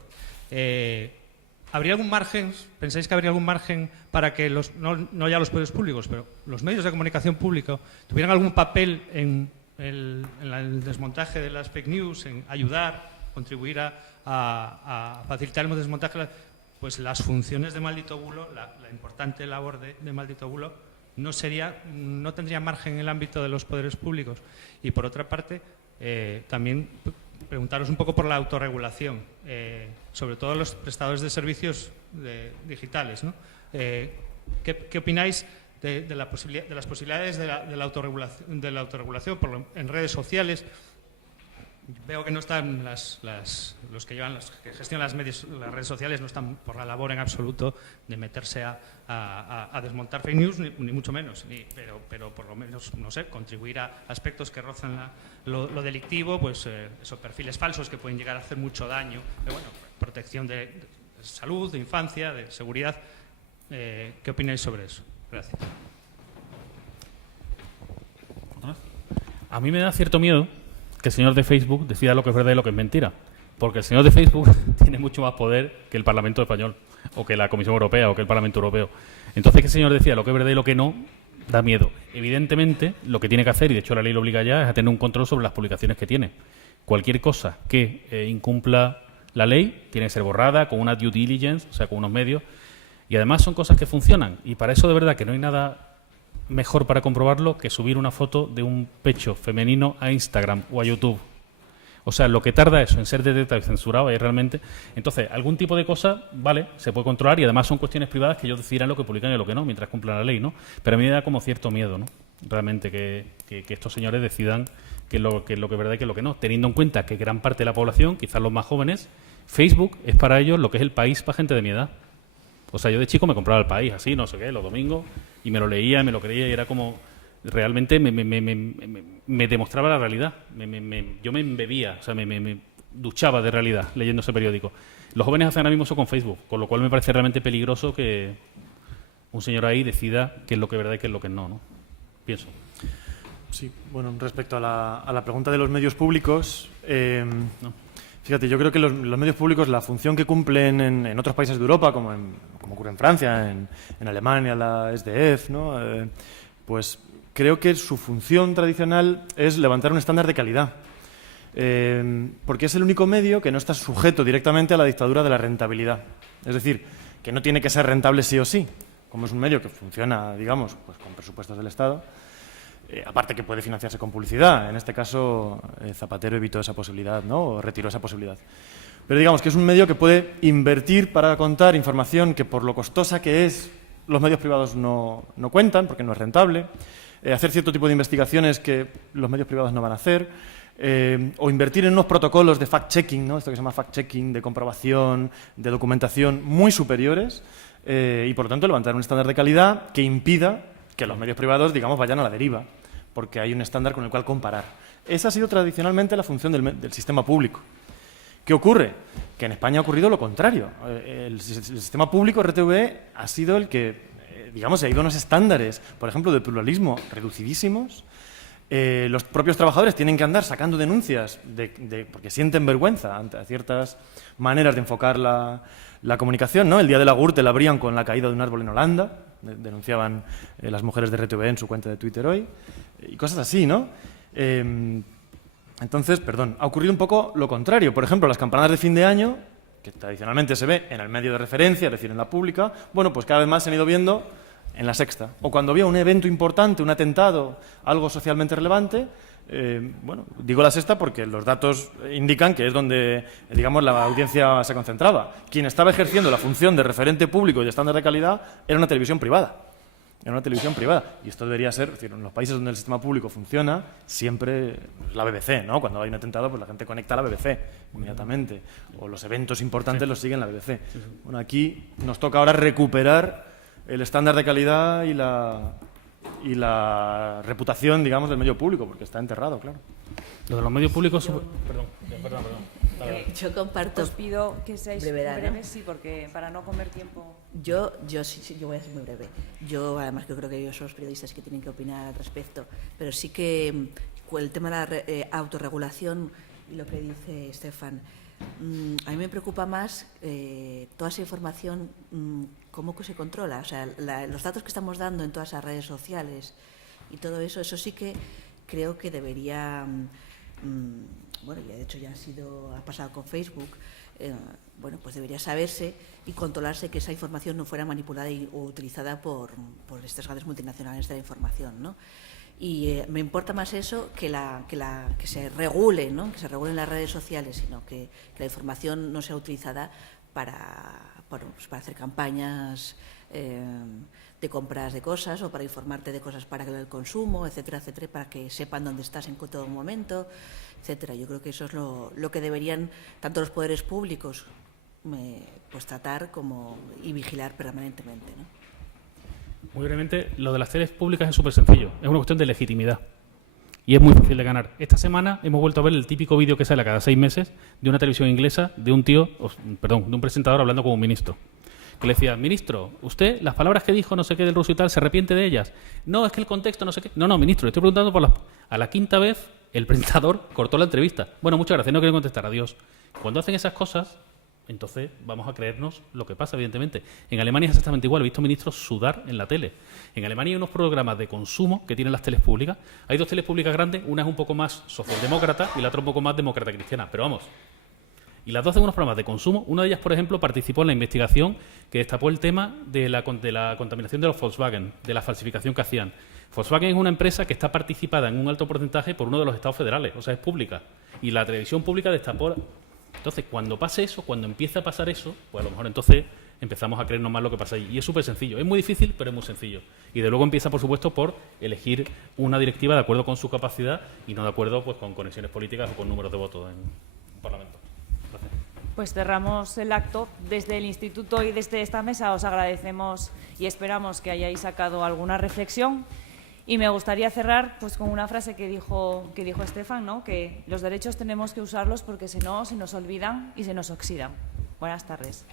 ¿Habría algún margen, pensáis que habría algún margen para que no ya los poderes públicos, pero los medios de comunicación pública tuvieran algún papel en el desmontaje de las fake news, en ayudar, contribuir a facilitar el desmontaje? Pues las funciones de Maldito Bulo, la importante labor de Maldito Bulo, no tendría margen en el ámbito de los poderes públicos. Y por otra parte, también preguntaros un poco por la autorregulación, sobre todo los prestadores de servicios digitales, ¿no? ¿Qué opináis de las posibilidades de la autorregulación en redes sociales? Veo que no están los que gestionan las redes sociales, no están por la labor en absoluto de meterse a desmontar fake news, ni mucho menos, pero por lo menos, no sé, contribuir a aspectos que rozan lo delictivo, pues esos perfiles falsos que pueden llegar a hacer mucho daño, pero bueno, protección de salud, de infancia, de seguridad. ¿Qué opináis sobre eso? Gracias. A mí me da cierto miedo que el señor de Facebook decida lo que es verdad y lo que es mentira. Porque el señor de Facebook tiene mucho más poder que el Parlamento español, o que la Comisión Europea, o que el Parlamento Europeo. Entonces, que el señor decida lo que es verdad y lo que no, da miedo. Evidentemente, lo que tiene que hacer, y de hecho la ley lo obliga ya, es a tener un control sobre las publicaciones que tiene. Cualquier cosa que incumpla la ley tiene que ser borrada con una due diligence, o sea, con unos medios. Y además son cosas que funcionan. Y para eso, de verdad, que no hay nada mejor para comprobarlo que subir una foto de un pecho femenino a Instagram o a YouTube. O sea, lo que tarda eso en ser detectado y censurado es realmente... Entonces, algún tipo de cosa, vale, se puede controlar y además son cuestiones privadas que ellos decidirán lo que publican y lo que no, mientras cumplan la ley, ¿no? Pero a mí me da como cierto miedo, ¿no? Realmente que estos señores decidan qué es lo que es verdad y qué es lo que no, teniendo en cuenta que gran parte de la población, quizás los más jóvenes, Facebook es para ellos lo que es el país para gente de mi edad. O sea, yo de chico me compraba El País, así, no sé qué, los domingos, y me lo leía, me lo creía, y era como... Realmente me demostraba la realidad. Yo me embebía, o sea, me duchaba de realidad leyendo ese periódico. Los jóvenes hacen ahora mismo eso con Facebook, con lo cual me parece realmente peligroso que un señor ahí decida qué es lo que es verdad y qué es lo que no, ¿no? Pienso. Sí, bueno, respecto a la pregunta de los medios públicos... Fíjate, yo creo que los medios públicos, la función que cumplen en otros países de Europa, como ocurre en Francia, en Alemania, la SDF, ¿no? Pues creo que su función tradicional es levantar un estándar de calidad. Porque es el único medio que no está sujeto directamente a la dictadura de la rentabilidad. Es decir, que no tiene que ser rentable sí o sí, como es un medio que funciona, digamos, pues con presupuestos del Estado. Aparte que puede financiarse con publicidad. En este caso, Zapatero evitó esa posibilidad, ¿no? O retiró esa posibilidad. Pero digamos que es un medio que puede invertir para contar información que, por lo costosa que es, los medios privados no cuentan porque no es rentable, hacer cierto tipo de investigaciones que los medios privados no van a hacer, o invertir en unos protocolos de fact-checking, ¿no? Esto que se llama fact-checking, de comprobación, de documentación muy superiores, y por lo tanto levantar un estándar de calidad que impida que los medios privados, digamos, vayan a la deriva, porque hay un estándar con el cual comparar. Esa ha sido tradicionalmente la función del sistema público. ¿Qué ocurre? Que en España ha ocurrido lo contrario. El sistema público RTV ha sido el que, digamos, ha ido a unos estándares, por ejemplo, de pluralismo reducidísimos. Los propios trabajadores tienen que andar sacando denuncias porque sienten vergüenza ante ciertas maneras de enfocar la comunicación, ¿no? El día de la Gürtel la abrían con la caída de un árbol en Holanda, denunciaban las mujeres de RTV en su cuenta de Twitter hoy, y cosas así, ¿no? Entonces, ha ocurrido un poco lo contrario. Por ejemplo, las campanadas de fin de año, que tradicionalmente se ve en el medio de referencia, es decir, en la pública, bueno, pues cada vez más se han ido viendo en La Sexta. O cuando había un evento importante, un atentado, algo socialmente relevante, bueno, digo La Sexta porque los datos indican que es donde, digamos, la audiencia se concentraba. Quien estaba ejerciendo la función de referente público y de estándar de calidad era una televisión privada. Era una televisión privada. Y esto debería ser, es decir, en los países donde el sistema público funciona, siempre la BBC, ¿no? Cuando hay un atentado, pues la gente conecta a la BBC inmediatamente. O los eventos importantes los siguen la BBC. Bueno, aquí nos toca ahora recuperar el estándar de calidad y la reputación, digamos, del medio público, porque está enterrado, claro. Lo de los medios públicos... Perdón. Yo comparto. Os pido que seáis brevedad, breves, ¿no? Sí, porque para no comer tiempo. Yo voy a ser muy breve. Yo, además, creo que ellos son los periodistas que tienen que opinar al respecto, pero sí que el tema de la autorregulación y lo que dice Estefan, a mí me preocupa más toda esa información, cómo se controla. O sea, los datos que estamos dando en todas las redes sociales y todo eso, eso sí que creo que debería... bueno, y de hecho ya ha pasado con Facebook, bueno, pues debería saberse y controlarse que esa información no fuera manipulada o utilizada por estas grandes multinacionales de la información, ¿no? Y me importa más eso que se regule, ¿no? Que se regulen las redes sociales, sino que la información no sea utilizada para hacer campañas de compras de cosas o para informarte de cosas para el consumo, etcétera, etcétera, para que sepan dónde estás en todo momento, etcétera. Yo creo que eso es lo que deberían tanto los poderes públicos pues tratar y vigilar permanentemente, ¿no? Muy brevemente, lo de las teles públicas es súper sencillo. Es una cuestión de legitimidad. Y es muy fácil de ganar. Esta semana hemos vuelto a ver el típico vídeo que sale cada 6 meses de una televisión inglesa de un de un presentador hablando con un ministro. Que le decía, ministro, usted, las palabras que dijo no sé qué del ruso y tal, ¿se arrepiente de ellas? No, es que el contexto no sé qué. No, ministro, le estoy preguntando a la quinta vez el presentador cortó la entrevista. Bueno, muchas gracias, no quiero contestar, adiós. Cuando hacen esas cosas, entonces vamos a creernos lo que pasa, evidentemente. En Alemania es exactamente igual. He visto ministros sudar en la tele. En Alemania hay unos programas de consumo que tienen las teles públicas. Hay 2 teles públicas grandes, una es un poco más socialdemócrata y la otra un poco más demócrata cristiana. Pero vamos, y las 2 hacen unos programas de consumo. Una de ellas, por ejemplo, participó en la investigación que destapó el tema de la contaminación de los Volkswagen, de la falsificación que hacían. Volkswagen es una empresa que está participada en un alto porcentaje por uno de los estados federales, o sea, es pública. Y la televisión pública destapó... Entonces, cuando pase eso, cuando empiece a pasar eso, pues a lo mejor entonces empezamos a creernos más lo que pasa ahí. Y es súper sencillo. Es muy difícil, pero es muy sencillo. Y de luego empieza, por supuesto, por elegir una directiva de acuerdo con su capacidad y no de acuerdo pues con conexiones políticas o con números de votos en un Parlamento. Gracias. Pues cerramos el acto. Desde el Instituto y desde esta mesa os agradecemos y esperamos que hayáis sacado alguna reflexión. Y me gustaría cerrar pues con una frase que dijo Estefan, ¿no? Que los derechos tenemos que usarlos porque si no se nos olvidan y se nos oxidan. Buenas tardes.